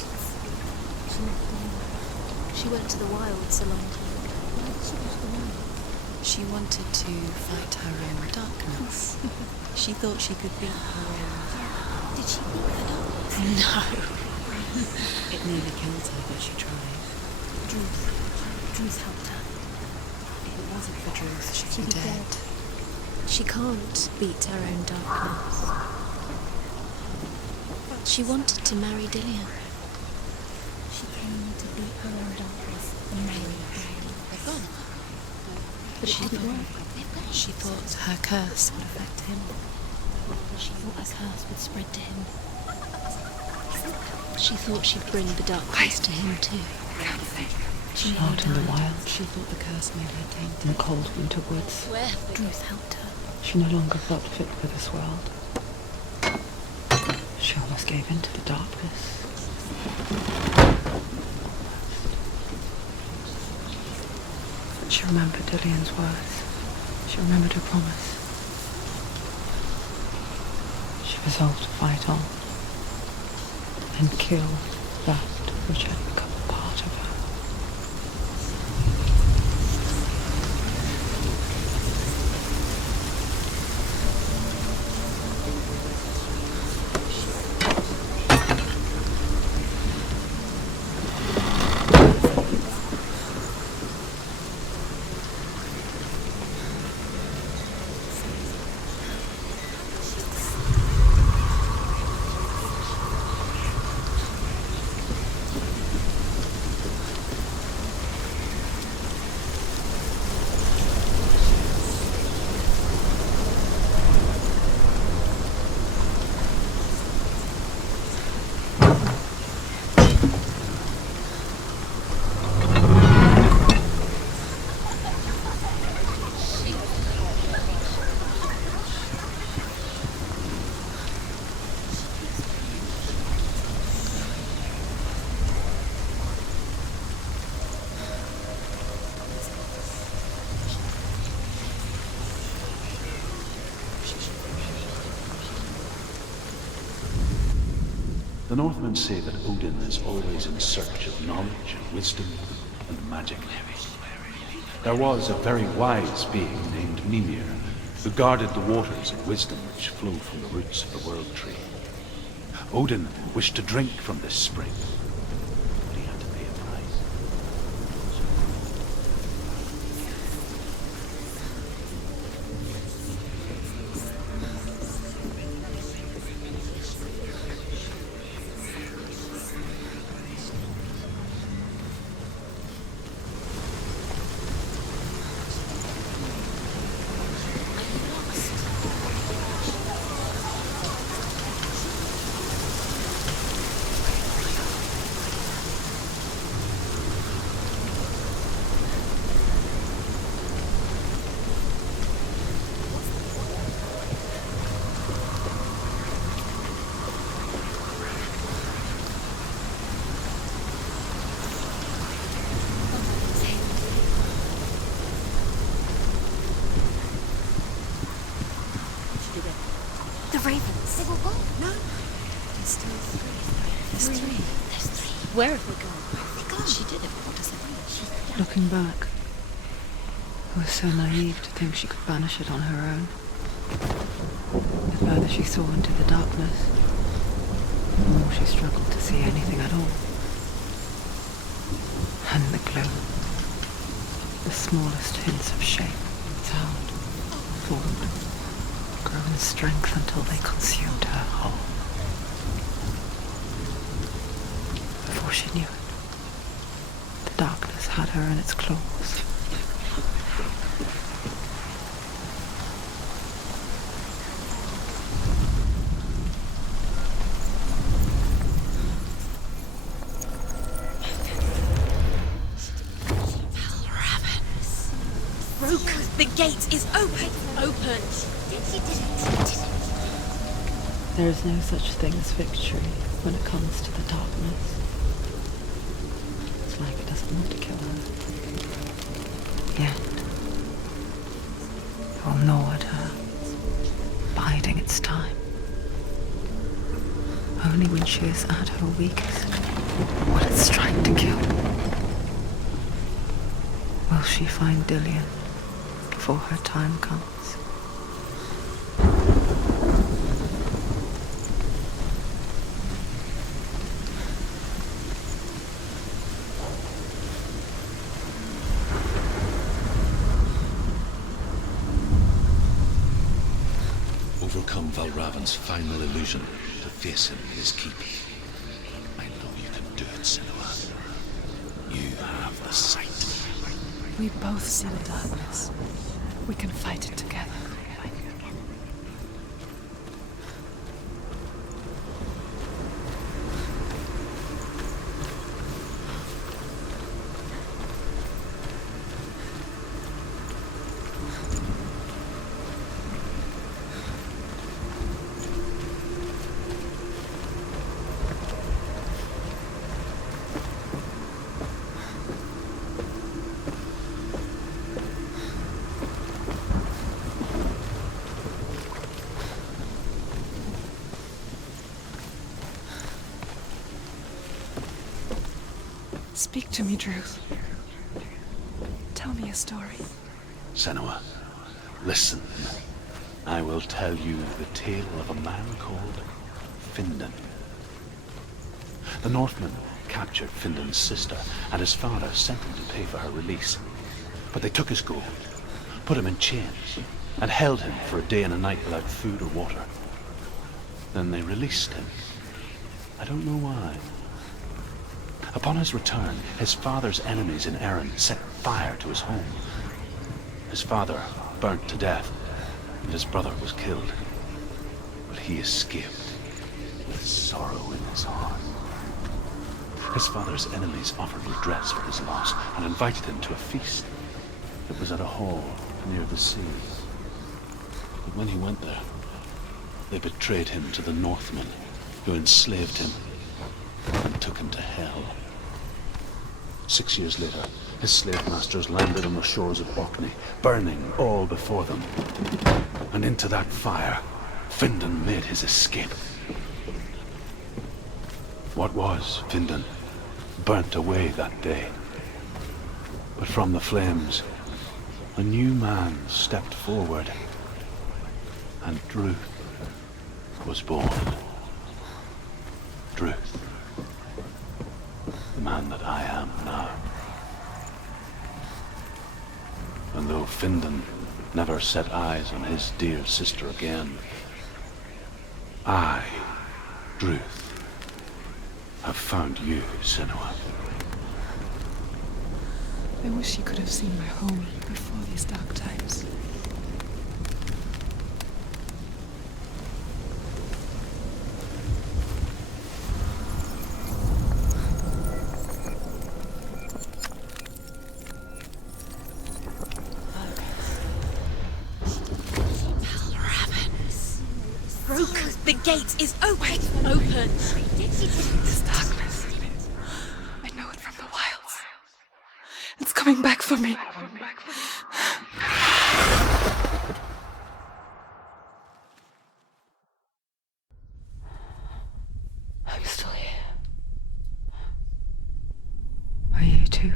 She went to the wilds alone. Why did she go to the wilds? She wanted to fight her own darkness. She thought she could beat her own... Did she beat the darkness? No. It nearly killed her, but she tried. Druth helped her. If it wasn't for Druth, she'd She'd be be dead. She can't beat her own darkness. She wanted to marry Dillian. She came to beat her own darkness and marry him. They're gone. But it didn't work. She thought her curse would affect him. She thought her curse would spread to him. She thought she'd bring the darkness to him too. She Out in the died. wild, She thought the curse made her tainted. in the cold winter woods, Where? Druth helped her. she no longer felt fit for this world. She almost gave in to the darkness. But she remembered Dillian's words. She remembered her promise. She resolved to fight on and kill that which had become a part of her. The Northmen say that Odin is always in search of knowledge and wisdom and magic. There was a very wise being named Mimir who guarded the waters of wisdom which flow from the roots of the world tree. Odin wished to drink from this spring, but he had to pay a price. The ravens. They were gone. No. There's still three. There's three. There's three. Where have they gone? Where have they gone? She did it. What does it mean? Looking back, I was so naive to think she could banish it on her own. The further she saw into the darkness, the more she struggled to see anything at all. And the glow, the smallest hints of shape, sound, formed, grow in strength until they consumed her whole. Before she knew it, the darkness had her in its claws. Broken. The gate is open! Opened! There is no such thing as victory when it comes to the darkness. It's like it doesn't want to kill her. Yet, it will gnaw at her, biding its time. Only when she is at her weakest will it strike to kill. Will she find Dillian before her time comes? Overcome Valravan's final illusion to face him in his keep. I know you can do it, Senua. You have the sight. We both see the darkness. We can fight it together. Speak to me, Druth. Tell me a story. Senua, listen. I will tell you the tale of a man called Findan. The Northmen captured Findan's sister, and his father sent them to pay for her release. But they took his gold, put him in chains, and held him for a day and a night without food or water. Then they released him. I don't know why. Upon his return, his father's enemies in Erin set fire to his home. His father burnt to death, and his brother was killed. But he escaped with sorrow in his heart. His father's enemies offered redress for his loss and invited him to a feast. It was at a hall near the sea. But when he went there, they betrayed him to the Northmen, who enslaved him and took him to hell. 6 years later, his slave masters landed on the shores of Orkney, burning all before them. And into that fire, Findan made his escape. What was Findan burnt away that day. But from the flames, a new man stepped forward, and Druth was born. Druth. The man that I am now. And though Findan never set eyes on his dear sister again, I, Druth, have found you, Senua. I wish you could have seen my home before these dark times. The gate is open! Open! This darkness. I know it from the wilds. It's coming back for me. I'm still here. Are you too?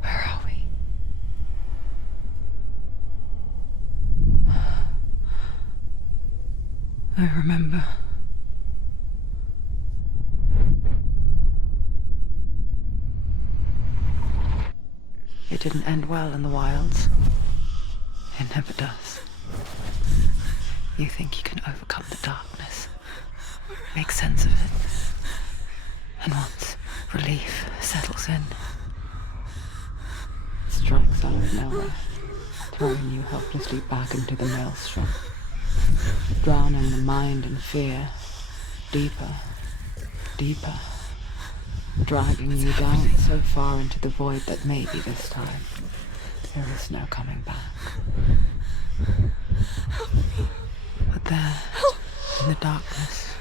Where are we? I remember. It didn't end well in the wilds. It never does. You think you can overcome the darkness, make sense of it, and once relief settles in, it strikes out of nowhere, throwing you helplessly back into the maelstrom, drowning the mind in fear, deeper, deeper, dragging you down so far into the void that maybe this time There is no coming back. But there, in the darkness,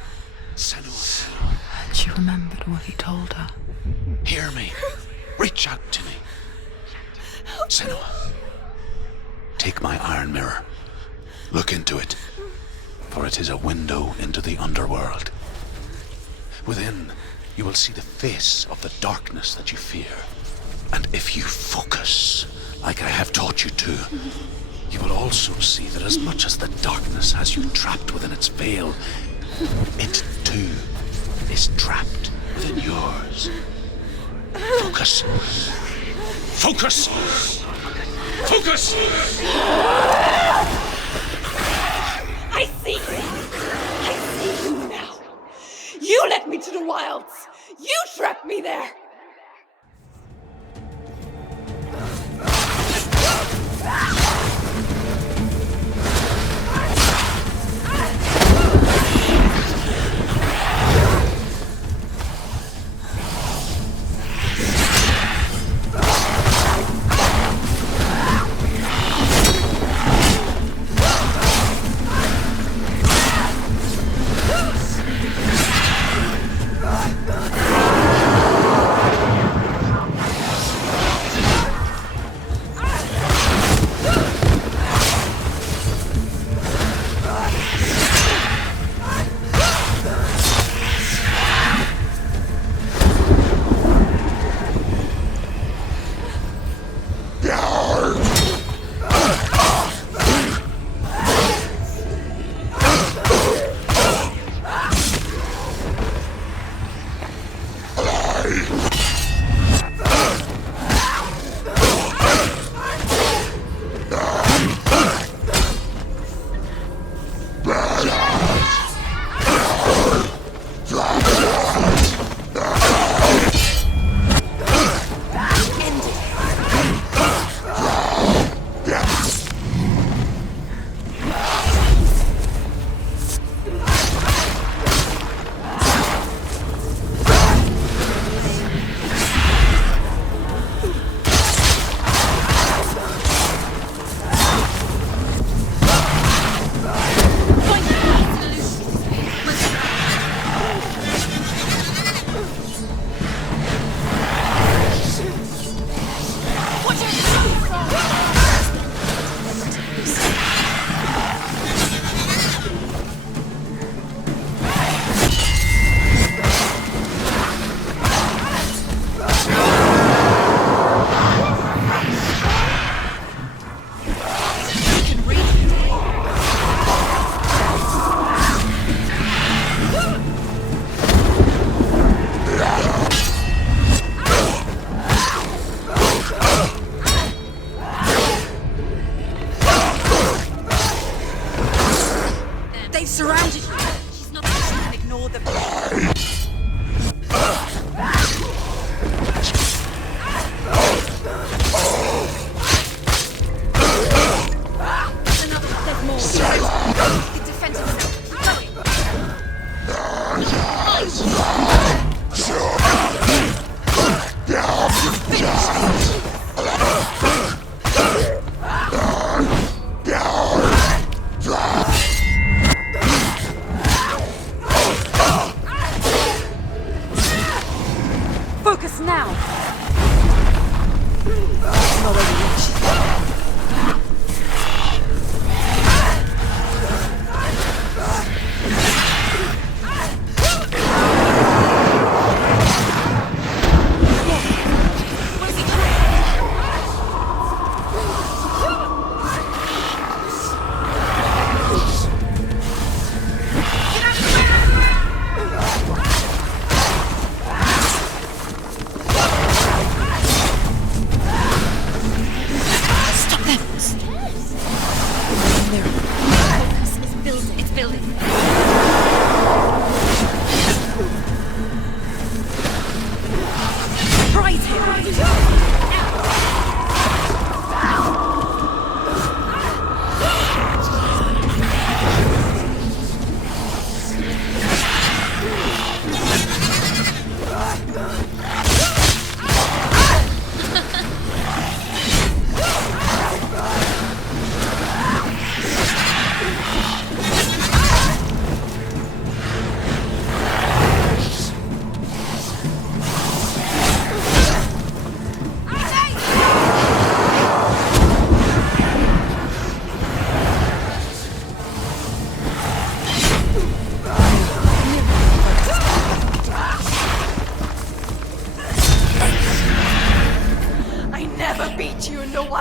Senua, she remembered what he told her. hear me. Reach out to me. Senua, take my iron mirror. Look into it, for it is a window into the underworld. Within, you will see the face of the darkness that you fear. And if you focus, like I have taught you to, you will also see that as much as the darkness has you trapped within its veil, it too is trapped within yours. Focus. Focus! Focus! I see you! I see you now! You led me to the wilds! You trapped me there!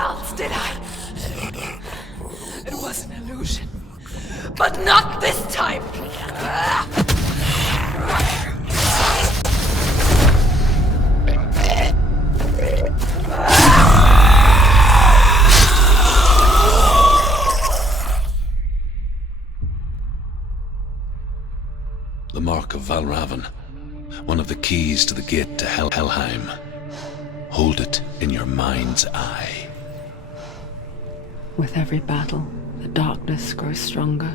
else, did I? It was an illusion. But not this time! The Mark of Valravan. One of the keys to the gate to Helheim. Hold it in your mind's eye. With every battle, the darkness grows stronger.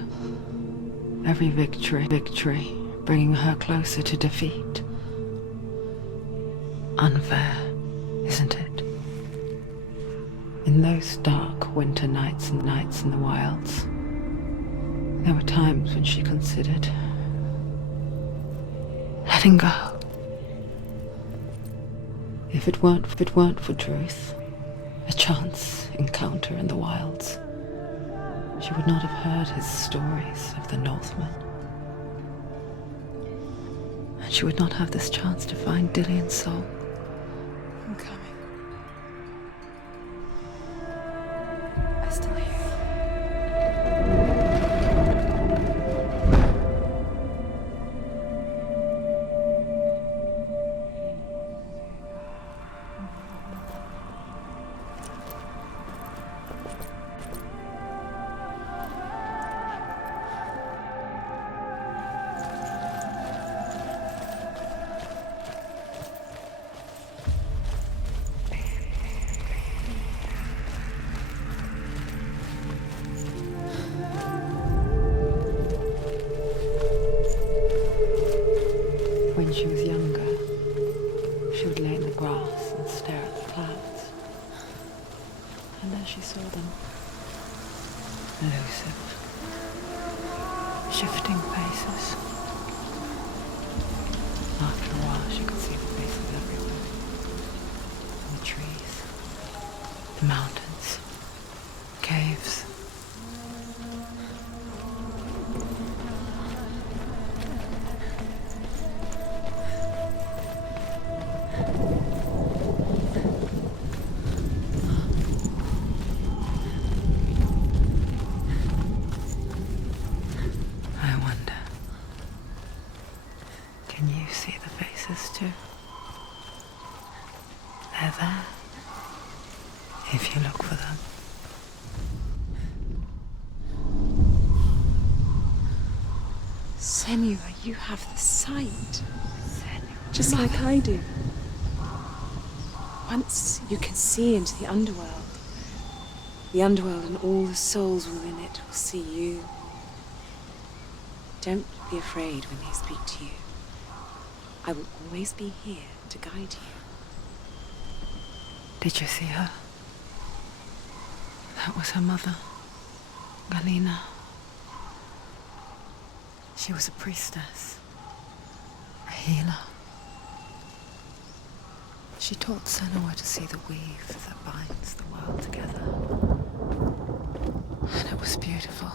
Every victory, bringing her closer to defeat. Unfair, isn't it? In those dark winter nights and nights in the wilds, there were times when she considered letting go. If it weren't for Druth, a chance encounter in the wilds, she would not have heard his stories of the Northmen. And she would not have this chance to find Dillion's soul. I'm coming. I still hear you. When she was younger, she would lay in the grass and stare at the clouds. And then she saw them. Elusive, shifting faces. After a while, she could see the faces everywhere. In the trees, the mountains, caves. I wonder, can you see the faces too? They're there, if you look for them. Senua, you have the sight. Just like I do. Once you can see into the underworld and all the souls within it will see you. Don't be afraid when they speak to you. I will always be here to guide you. Did you see her? That was her mother, Galina. She was a priestess, a healer. She taught Senua to see the weave that binds the world together. And it was beautiful.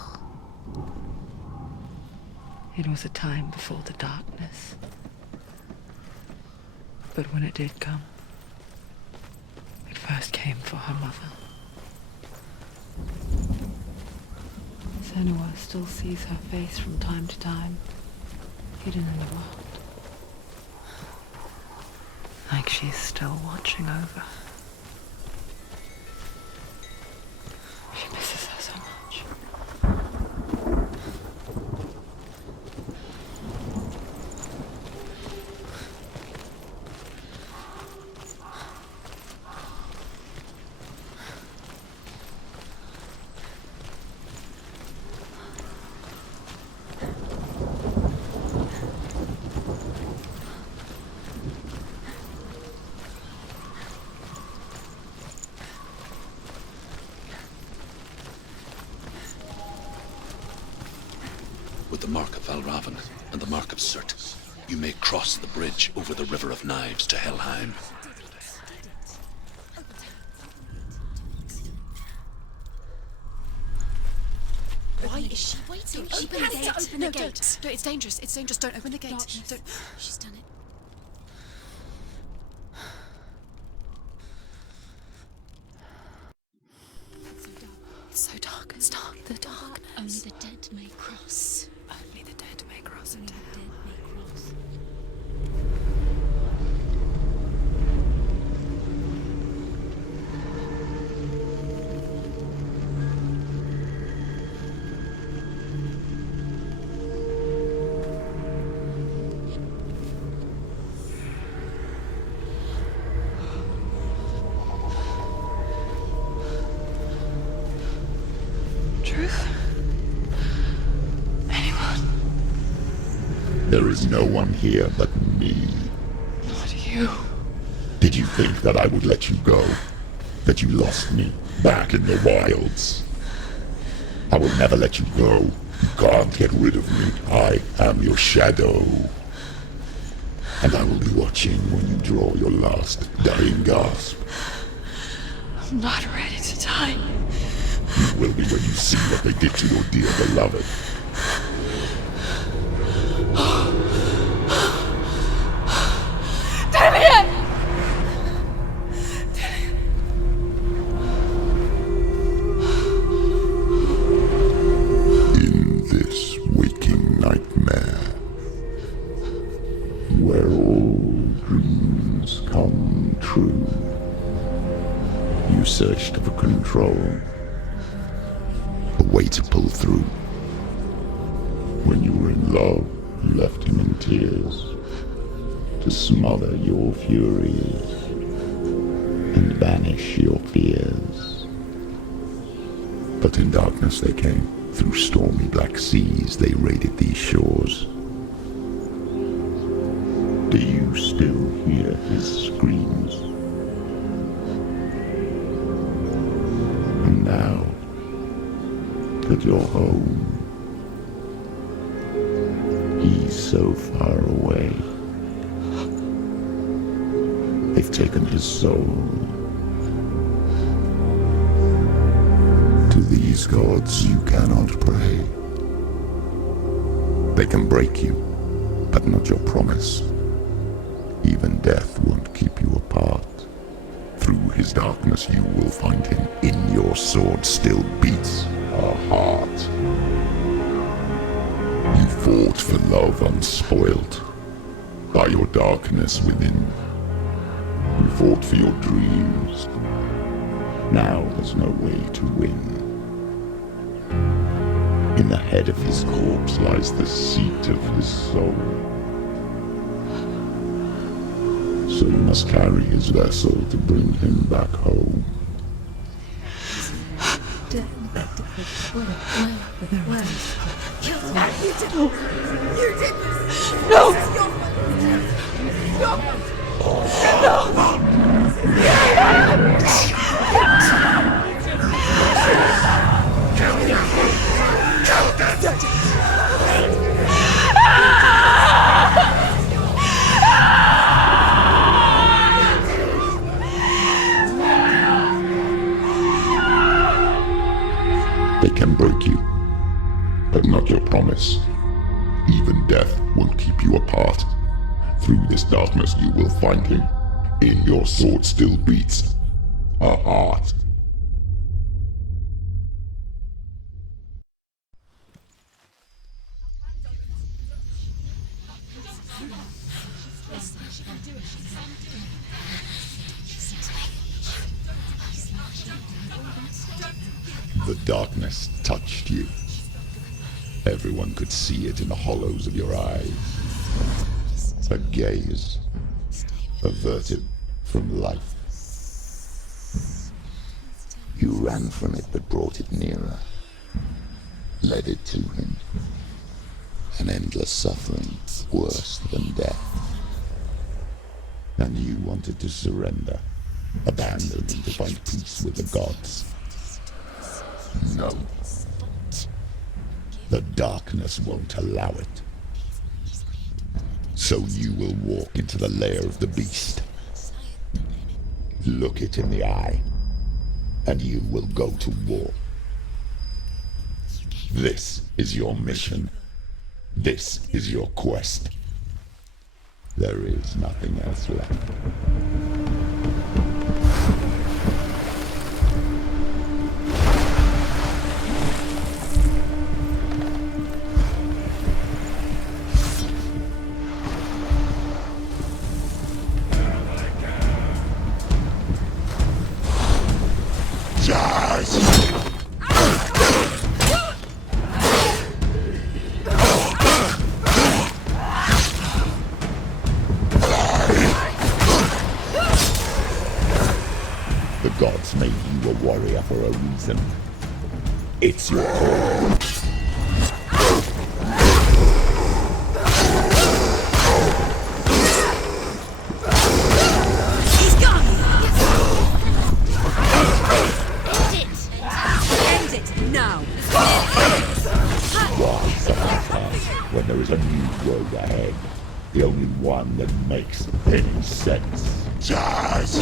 It was a time before the darkness. But when it did come, it first came for her mother. Senua still sees her face from time to time, hidden in the world. Like she's still watching over. She misses her so much. With the Mark of Valravan and the Mark of Surt, you may cross the bridge over the River of Knives to Helheim. Why is she waiting? Open the gate. Open the gate. No, it's dangerous. It's dangerous. Don't open the gate. Don't. She's done it. so dark. Stop the darkness. Only the dead may cross. Only the dead may cross Only into the hell. dead may cross. Truth? Anyone? There is no one here but me. Not you. Did you think that I would let you go? That you lost me back in the wilds? I will never let you go. You can't get rid of me. I am your shadow. And I will be watching when you draw your last dying gasp. I'm not ready to die. You will be when you see what they did to your dear beloved. In this waking nightmare, where all dreams come true, you searched for control, a way to pull through. When you were in love, you left him in tears, to smother your furies and banish your fears. But in darkness they came, through stormy black seas they raided these shores. Do you still hear his screams? And now that you're home, he's so far away. They've taken his soul. To these gods you cannot pray. They can break you, but not your promise. Even death won't keep you apart. Through his darkness you will find him. In your sword still beats a heart. You fought for love unspoilt by your darkness within. You fought for your dreams. Now there's no way to win. In the head of his corpse lies the seat of his soul. So you must carry his vessel to bring him back home. You did this! No! They can break you, but not your promise. Even death won't keep you apart. Through this darkness you will find him. In your sword still beats a heart. The darkness touched you. Everyone could see it in the hollows of your eyes. A gaze averted from life. You ran from it but brought it nearer, led it to him. An endless suffering, worse than death. And you wanted to surrender, abandon and to find peace with the gods. No. The darkness won't allow it. So you will walk into the lair of the beast. Look it in the eye, and you will go to war. This is your mission. This is your quest. There is nothing else left. for a reason. It's your call. He's gone! End it now! Why sacrifice when there is a new road ahead? The only one that makes any sense. Jazz!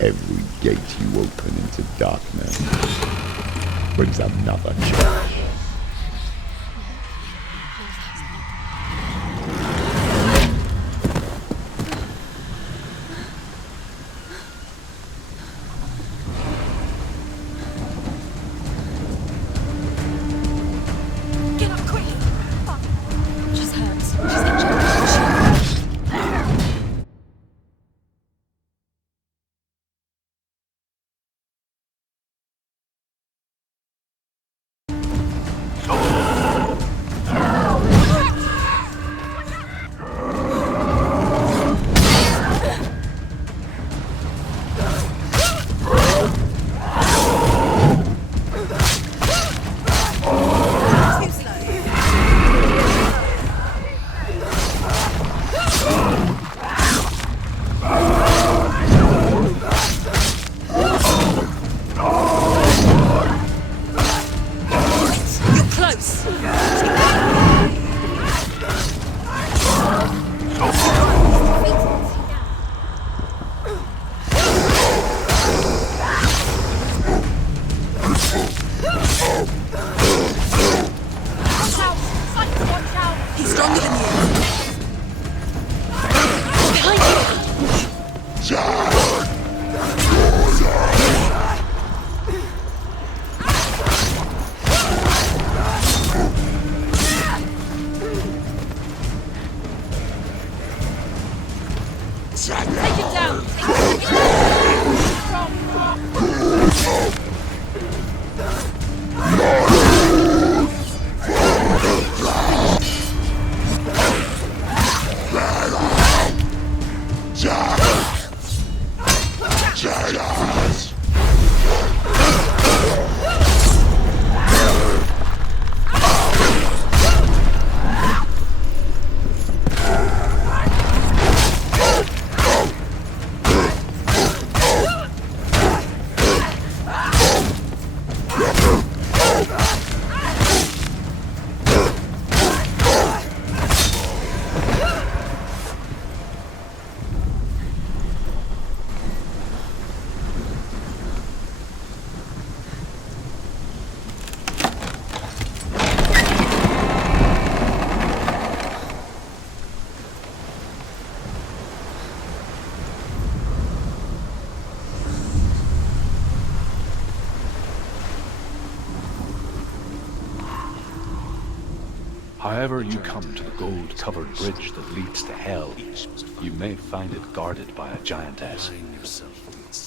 Every gate you open into darkness brings another challenge. Get up quick! Fuck. She's hurt. She's injured. However you come to the gold-covered bridge that leads to Hell, you may find it guarded by a giantess.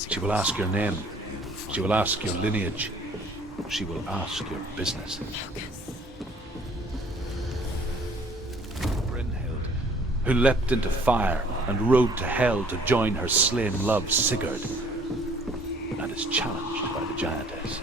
She will ask your name. She will ask your lineage. She will ask your business. Brynhild, who leapt into fire and rode to Hell to join her slain love Sigurd, and is challenged by the giantess.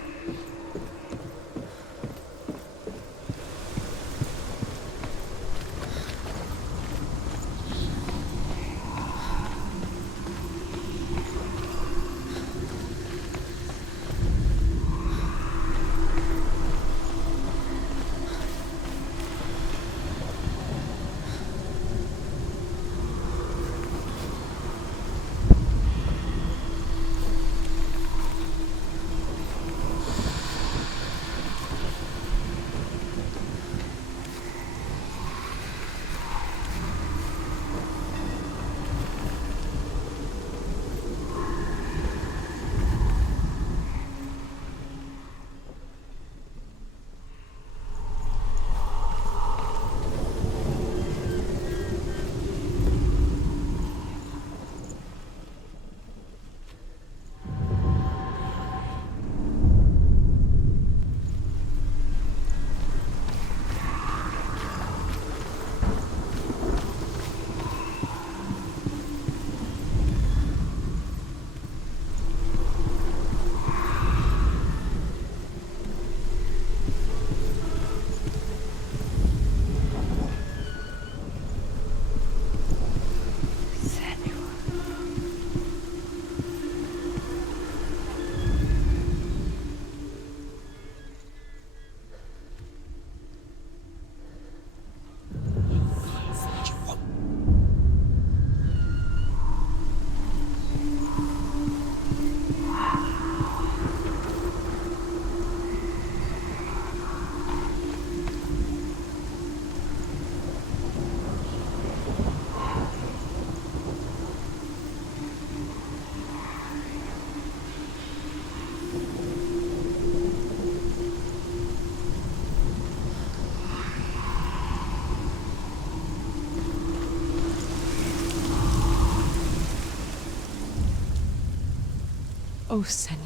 Oh, Senua.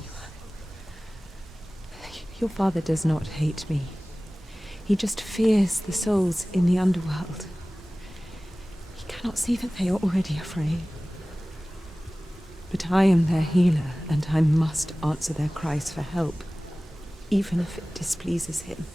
Your father does not hate me. He just fears the souls in the underworld. He cannot see that they are already afraid. But I am their healer, and I must answer their cries for help, even if it displeases him.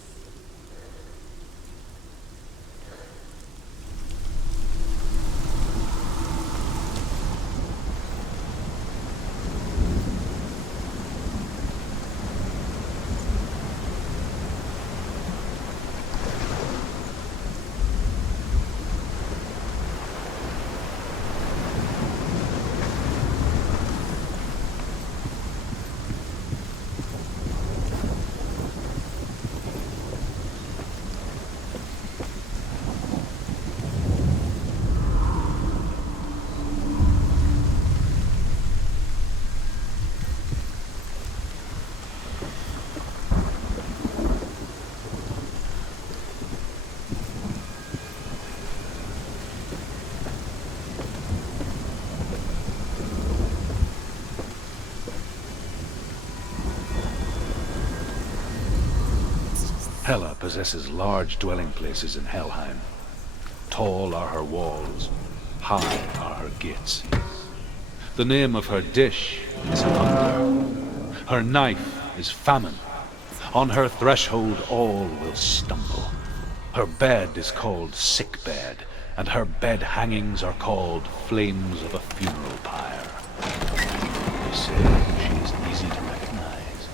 Hela possesses large dwelling places in Helheim. Tall are her walls, high are her gates. The name of her dish is hunger. Her knife is famine. On her threshold all will stumble. Her bed is called sick bed, and her bed hangings are called flames of a funeral pyre. They say she is easy to recognize,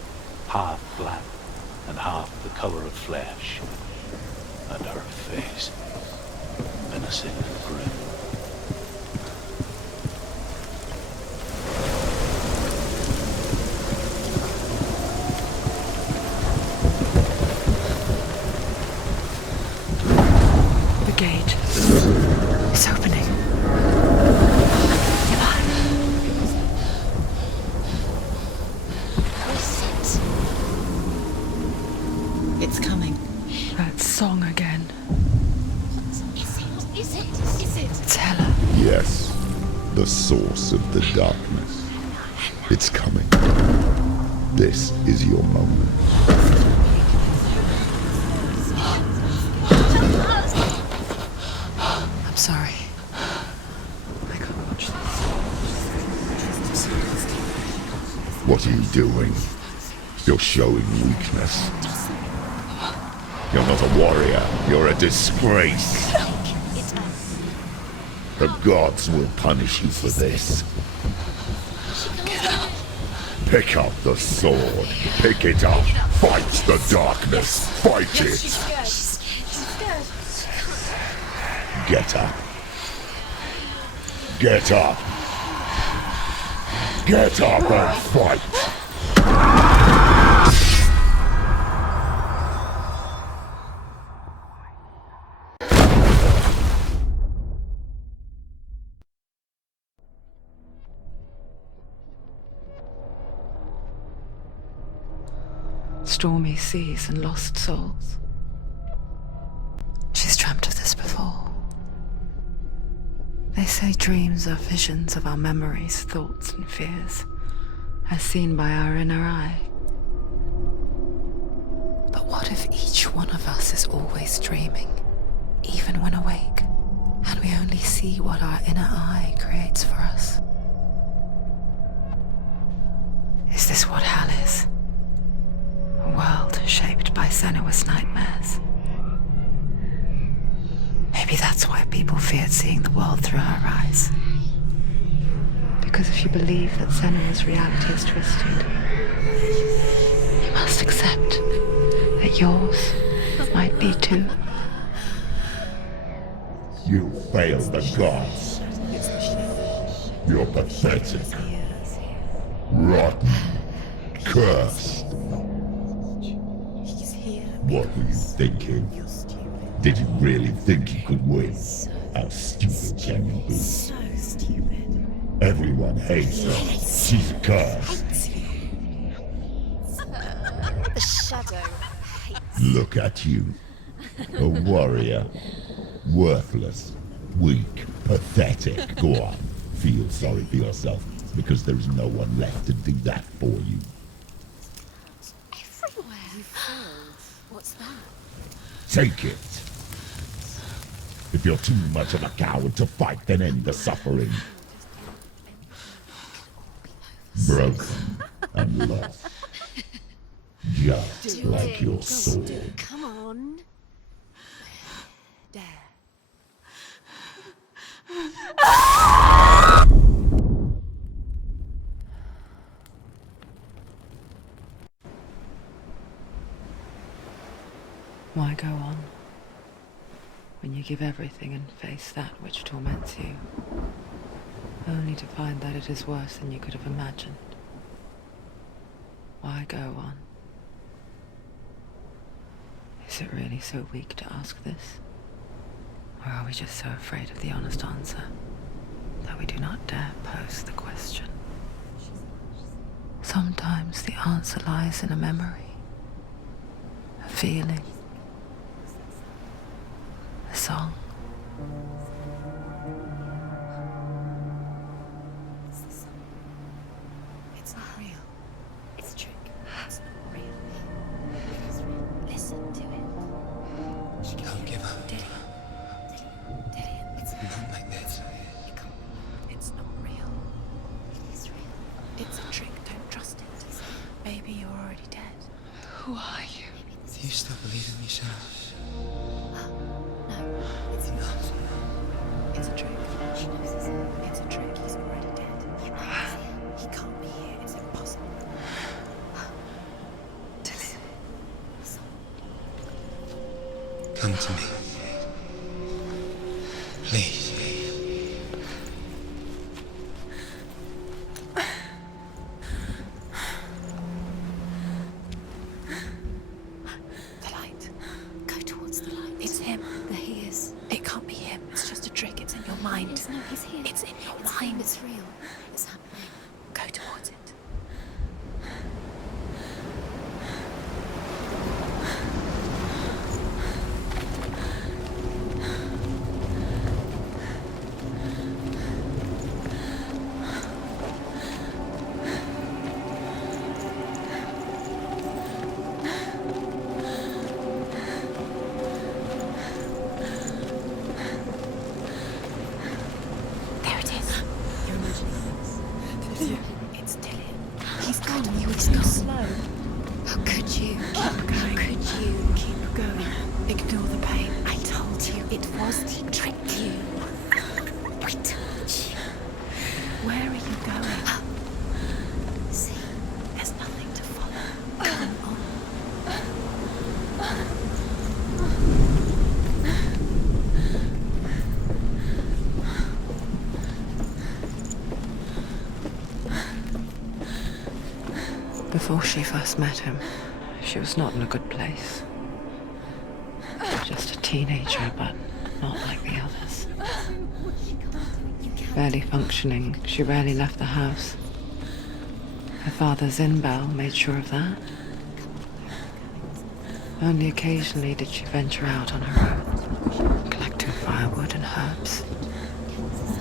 half black and half the color of flesh, and her face menacing and grim. The gate is opening. It's coming. That song again. Is it? It's Hela. Yes, the source of the darkness. It's coming. This is your moment. I'm sorry. I can't watch this. What are you doing? You're showing weakness. You're not a warrior. You're a disgrace. The gods will punish you for this. Pick up the sword. Pick it up. Fight the darkness. Fight it. Get up. Get up. Get up and fight. Stormy seas and lost souls. She's dreamt of this before. They say dreams are visions of our memories, thoughts and fears, as seen by our inner eye. But what if each one of us is always dreaming, even when awake, and we only see what our inner eye creates for us? Is this what hell is? A world shaped by Senua's nightmares. Maybe that's why people feared seeing the world through her eyes. Because if you believe that Senua's reality is twisted, you must accept that yours might be too. You fail the gods. You're pathetic. Rotten. Cursed. What were you thinking? Did you really think you could win? How stupid can you be? So stupid. Everyone hates her. She's cursed. The shadow hates. Look at you. A warrior. Worthless. Weak. Pathetic. Go on. Feel sorry for yourself. because there's no one left to do that for you. Everywhere. You failed. What's that? Take it. If you're too much of a coward to fight, then end the suffering. Broken and lost. Just like your soul. Come on. There. Why go on when you give everything and face that which torments you, only to find that it is worse than you could have imagined? Why go on? Is it really so weak to ask this? Or are we just so afraid of the honest answer that we do not dare pose the question? Sometimes the answer lies in a memory, a feeling, a song. It's not real. It's a trick. It's not real. It is real. Listen to it. She Don't give up. Dillian, it's Not like this. It can't be. It's not real. It is real. It's a trick. Don't trust it. Maybe you're already dead. Who are you? Do you still believe in me, Senua? No, it's not. It's a trick. She knows it's a trick. He's already dead. He knows it. He can't be here. It's impossible. Dillian. Come to me. Please. The light. Go towards the light. It's him. There he is. It can't be him. It's just a trick. It's in your mind. No, he's here. It's in your mind. It's real. It's happening. Go towards it. There it is. You're imagining this. It's Dillian. He's gone. You were too slow. How could you? Keep going. How could you? Keep going. Ignore the pain. I told you it was to trick you. I told you. Where are you going? See, there's nothing to follow. Come on. Before she first met him, she was not in a good place. Just a teenager, but not like the others. Barely functioning, she rarely left the house. Her father, Zinbal, made sure of that. Only occasionally did she venture out on her own, collecting firewood and herbs,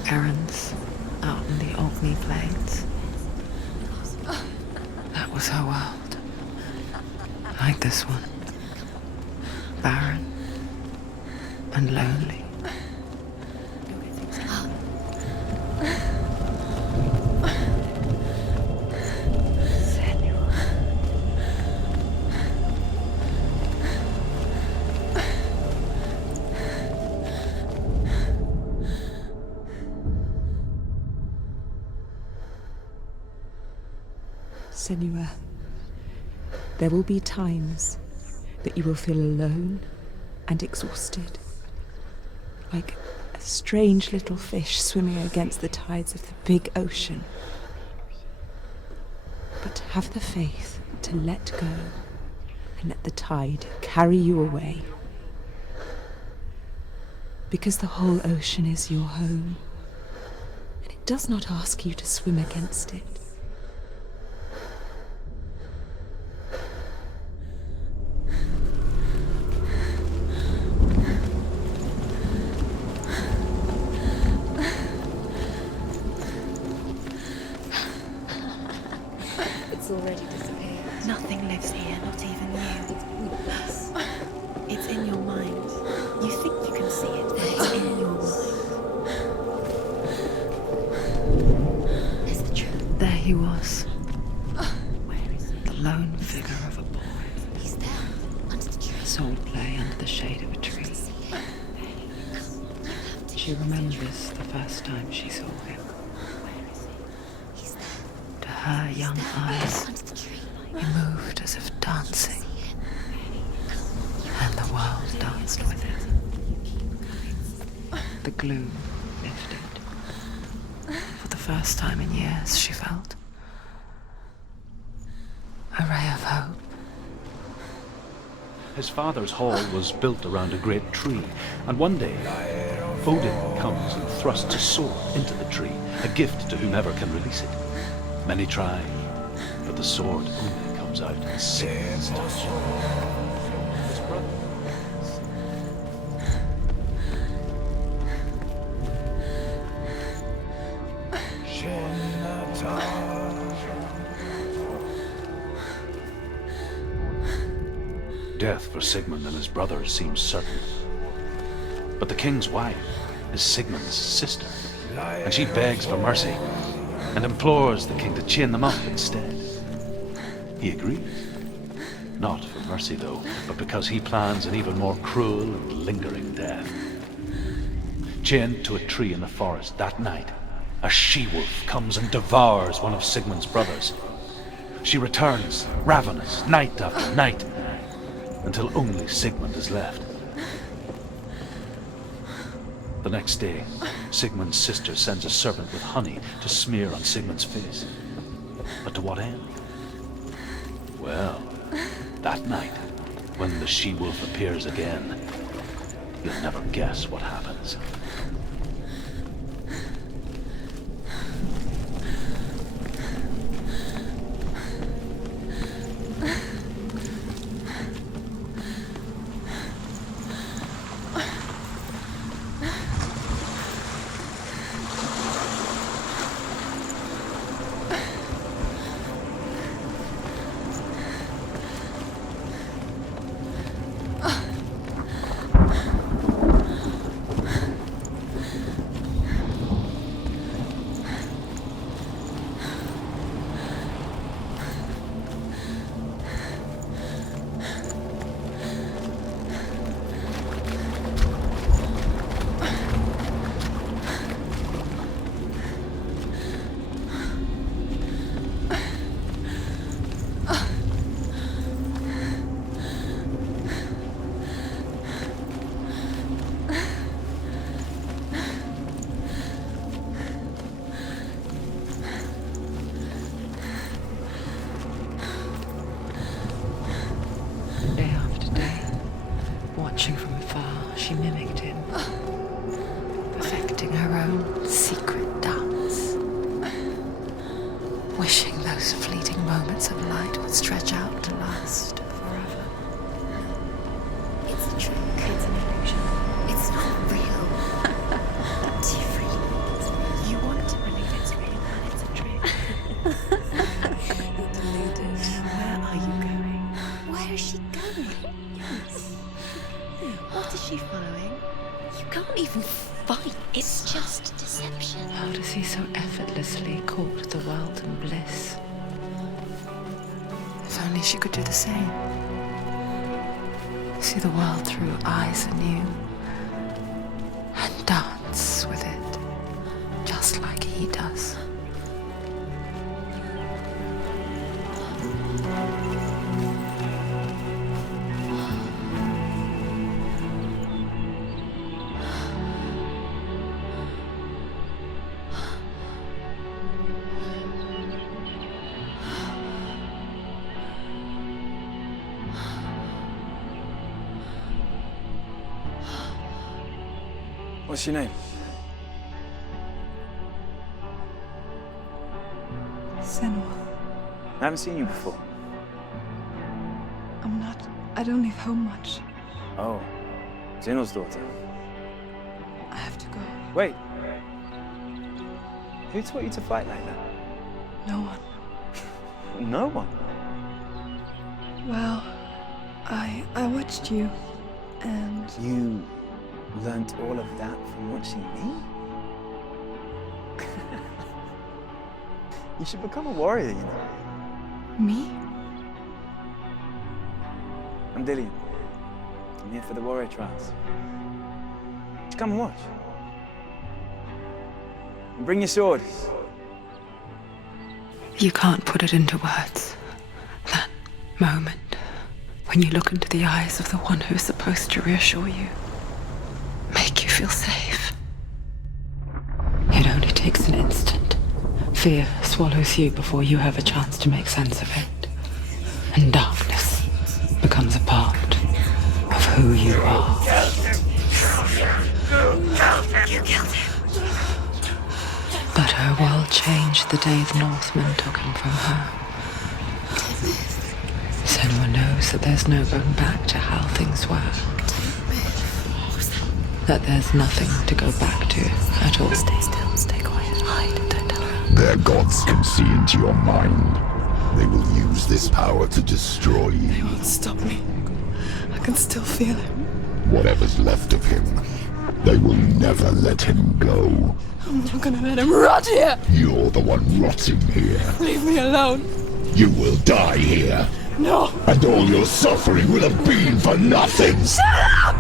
errands out in the Orkney Plains. That was her world. Like this one. Barren and lonely. Senua, there will be times that you will feel alone and exhausted, like a strange little fish swimming against the tides of the big ocean. But have the faith to let go and let the tide carry you away. Because the whole ocean is your home, and it does not ask you to swim against it. he was, the lone figure of a boy. He's there, under the tree. Swordplay under the shade of a tree. She remembers the first time she saw him. To her young eyes, he moved as if dancing, and the world danced with him. The gloom lifted. For the first time in years, she felt a ray of hope. His father's hall was built around a great tree, and one day Odin comes and thrusts a sword into the tree, a gift to whomever can release it. Many try, but the sword only comes out in Sigmund's touch. His brother. Death for Sigmund and his brothers seems certain. But the king's wife is Sigmund's sister, and she begs for mercy and implores the king to chain them up instead. He agrees. Not for mercy, though, but because he plans an even more cruel and lingering death. Chained to a tree in the forest that night, a she-wolf comes and devours one of Sigmund's brothers. She returns, ravenous, night after night, until only Sigmund is left. The next day, Sigmund's sister sends a serpent with honey to smear on Sigmund's face. But to what end? Well, that night, when the she-wolf appears again, you'll never guess what happens. Watching from afar, she mimicked him, perfecting her own secret dance, wishing those fleeting moments of light would stretch out to last forever. It's a trick. It's an illusion. It's not real. Do you really think it's real? You want to believe it's real, and it's a trick. You're deluded. Where are you going? Where is she going? What is she following? You can't even fight. It's just deception. How does he so effortlessly court the world and bliss? If only she could do the same. See the world through eyes anew and dance with it, just like he does. What's your name? Senua. I haven't seen you before. I don't leave home much. Oh, Zeno's daughter. I have to go. Wait. Who taught you to fight like that? No one. No one? Well, I watched you, and... You learned all of that from watching me? You should become a warrior, you know. Me? I'm Dillian. I'm here for the warrior trials. Just come and watch. And bring your sword. You can't put it into words. That moment when you look into the eyes of the one who's supposed to reassure you, make you feel safe. It only takes an instant. Fear swallows you before you have a chance to make sense of it. And darkness becomes a part of who you are. You killed him. But her world changed the day the Northmen took him from her. Senua knows that there's no going back to how things were. That there's nothing to go back to at all. Stay still, stay quiet, hide, don't tell her. Their gods can see into your mind. They will use this power to destroy you. They won't stop me. I can still feel him. Whatever's left of him, they will never let him go. I'm not gonna let him rot here! You're the one rotting here. Leave me alone! You will die here. No! And all your suffering will have been for nothing! Shut up!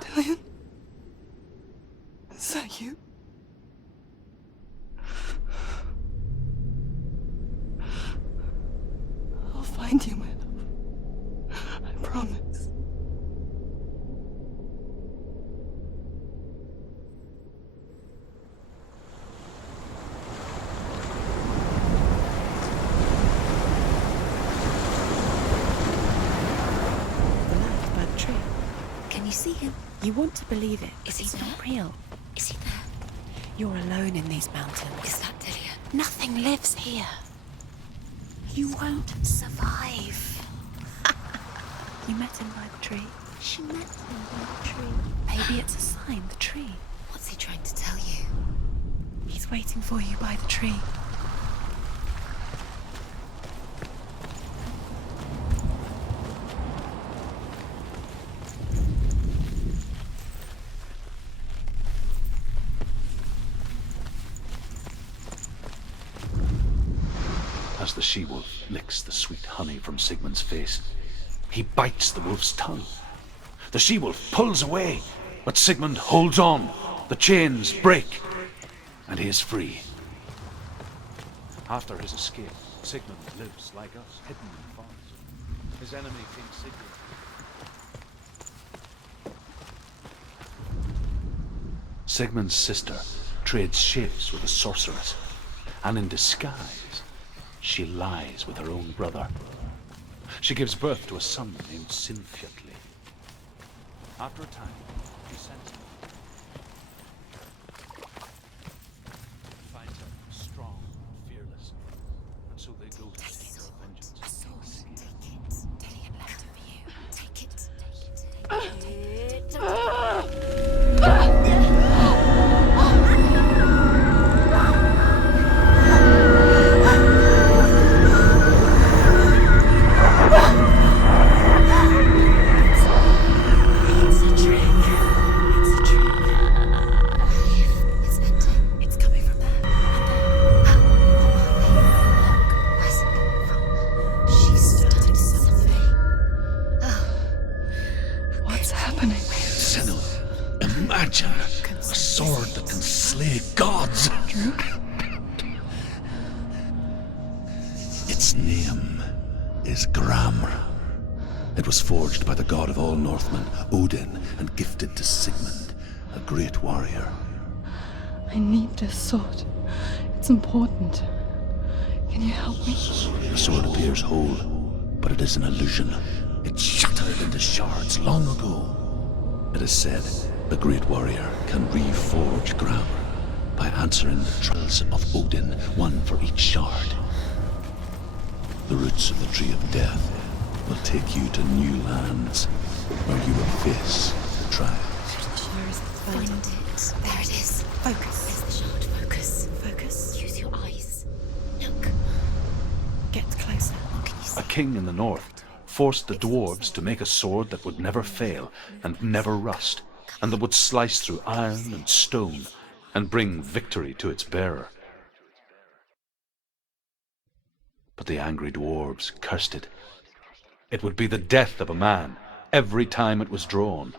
Dillian? Is that you? I'll find you, my love. I promise. By the tree. Can you see him? You want to believe it. Is he not real? Is he there? You're alone in these mountains. Is that Dillian? Nothing lives here. You won't survive. You met him by the tree. She met him by the tree. Maybe it's a sign, the tree. What's he trying to tell you? He's waiting for you by the tree. As the she-wolf licks the sweet honey from Sigmund's face, he bites the wolf's tongue. The she-wolf pulls away, but Sigmund holds on. The chains break, and he is free. After his escape, Sigmund lives like us, hidden in forest. His enemy, King Sigmund. Sigmund's sister trades shapes with a sorceress, and in disguise, she lies with her own brother. She gives birth to a son named Sinfjotli. After a time, he sends him. He finds her strong and fearless, and so they go to seek her vengeance. A sword. Take it. Dillian left it for you. Take it. Take it. Imagine a sword that can slay gods. Its name is Gramr. It was forged by the god of all Northmen, Odin, and gifted to Sigmund, a great warrior. I need this sword. It's important. Can you help me? The sword appears whole, but it is an illusion. It shattered into shards long ago. It is said the great warrior can reforge Gramr by answering the trials of Odin, one for each shard. The roots of the Tree of Death will take you to new lands where you will face the trials. Find it. There it is. Focus. There's the shard. Focus. Focus. Use your eyes. Look. Get closer. What can you see? A king in the north forced the dwarves to make a sword that would never fail and never rust, and that would slice through iron and stone and bring victory to its bearer. But the angry dwarves cursed it. It would be the death of a man every time it was drawn,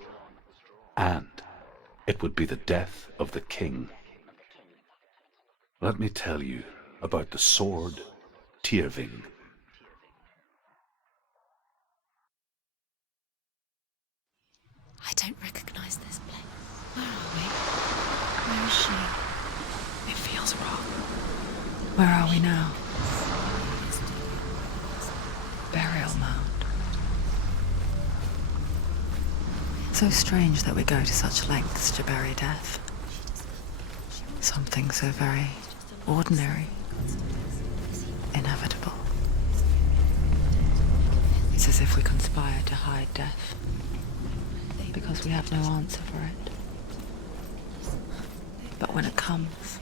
and it would be the death of the king. Let me tell you about the sword Tyrving. I don't recognize this place. Where are we? Where is she? It feels wrong. Where are we now? Burial mound. So strange that we go to such lengths to bury death. Something so very ordinary, inevitable. It's as if we conspire to hide death, because we have no answer for it. But when it comes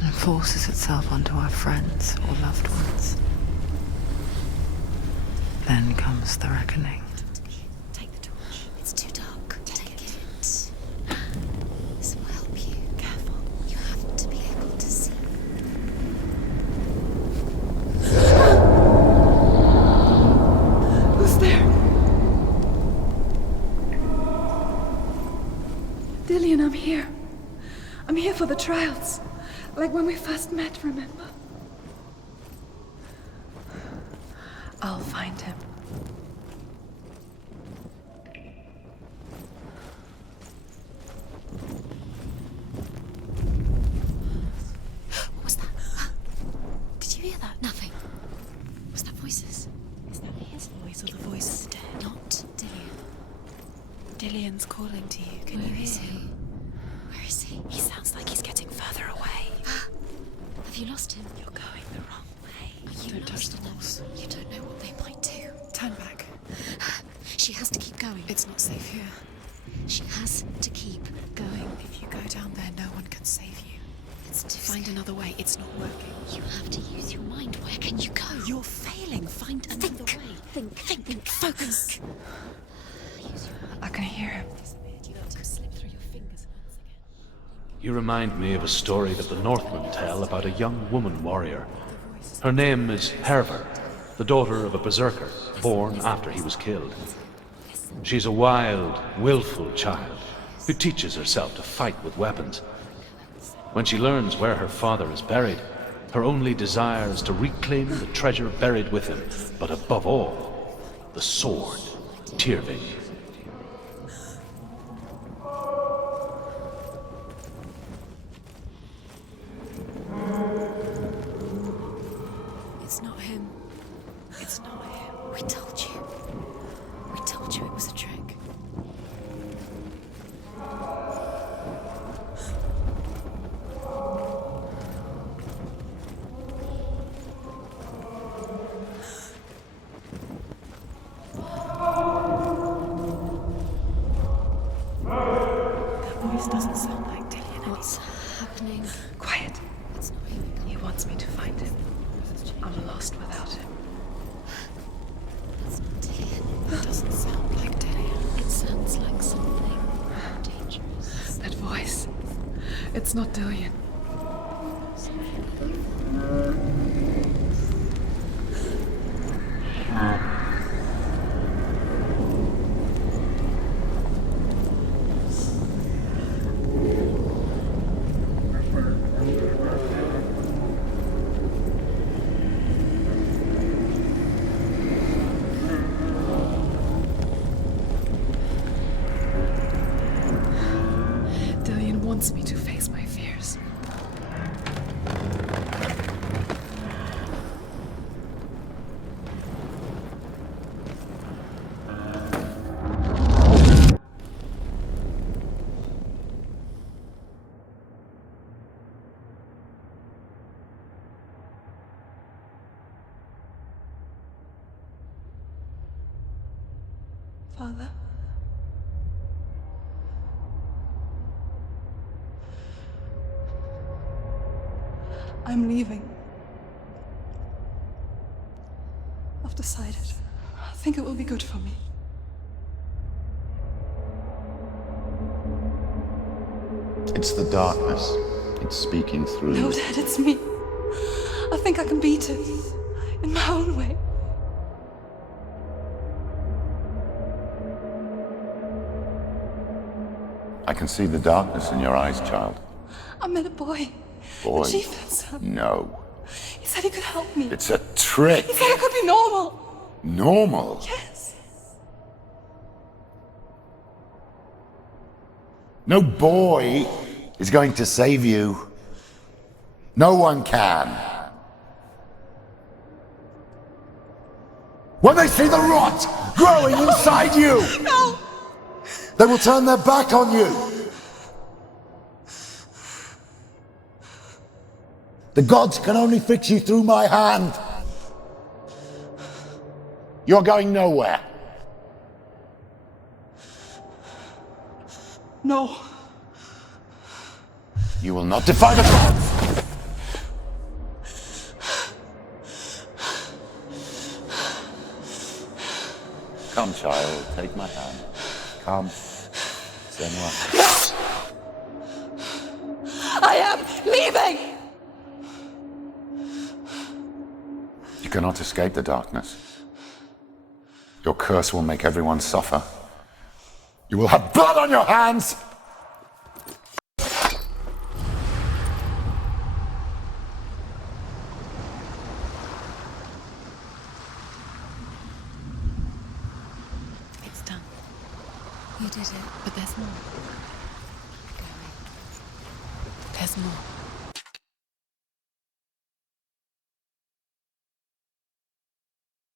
and forces itself onto our friends or loved ones, then comes the reckoning. Take the torch. It's too dark. Take it. This will help you. Careful. You have to be able to see. Who's there? Dillian, I'm here. I'm here for the trials. Like when we first met, remember? I'll find him. What was that? Did you hear that? Nothing. Was that voices? Is that his voice or the voice of the dead? Not Dillian. Dillian's calling to you. Can you hear him? Where is he? He sounds like he's getting further away. Have you lost him? You're going the wrong way. Don't touch the walls. You don't know what they might do. Turn back. She has to keep going. It's not safe here. She has to keep going. If you go down there, no one can save you. It's too Find scary. another way. It's not working. You have to use your mind. Where can you go? You're failing. Find another way. Think. Focus. I can hear him. You remind me of a story that the Northmen tell about a young woman warrior. Her name is Herver, the daughter of a berserker, born after he was killed. She's a wild, willful child who teaches herself to fight with weapons. When she learns where her father is buried, her only desire is to reclaim the treasure buried with him, but above all, the sword, Tyrving. It's not him. It's not him. We told you. We told you it was a trick. That voice doesn't sound like Dillian. What's happening? Quiet. It's not him. He wants me to find him. I'm lost without him. It's not Dillian. It doesn't sound like Dillian. It sounds like something dangerous. That voice. It's not Dillian. Dillian wants me to face my fears. Father? I'm leaving. I've decided. I think it will be good for me. It's the darkness. It's speaking through No, you. Dad, it's me. I think I can beat it. In my own way. I can see the darkness in your eyes, child. I met a boy. Boy. The chief had some. No. He said he could help me. It's a trick. He said I could be normal. Normal? Yes. No boy is going to save you. No one can. When they see the rot growing inside you, No! they will turn their back on you. The gods can only fix you through my hand. You're going nowhere. No. You will not defy the gods. Come, child, take my hand. Come. Senua. No! I am leaving! You cannot escape the darkness. Your curse will make everyone suffer. You will have blood on your hands! It's done. You did it, but there's more. There's more.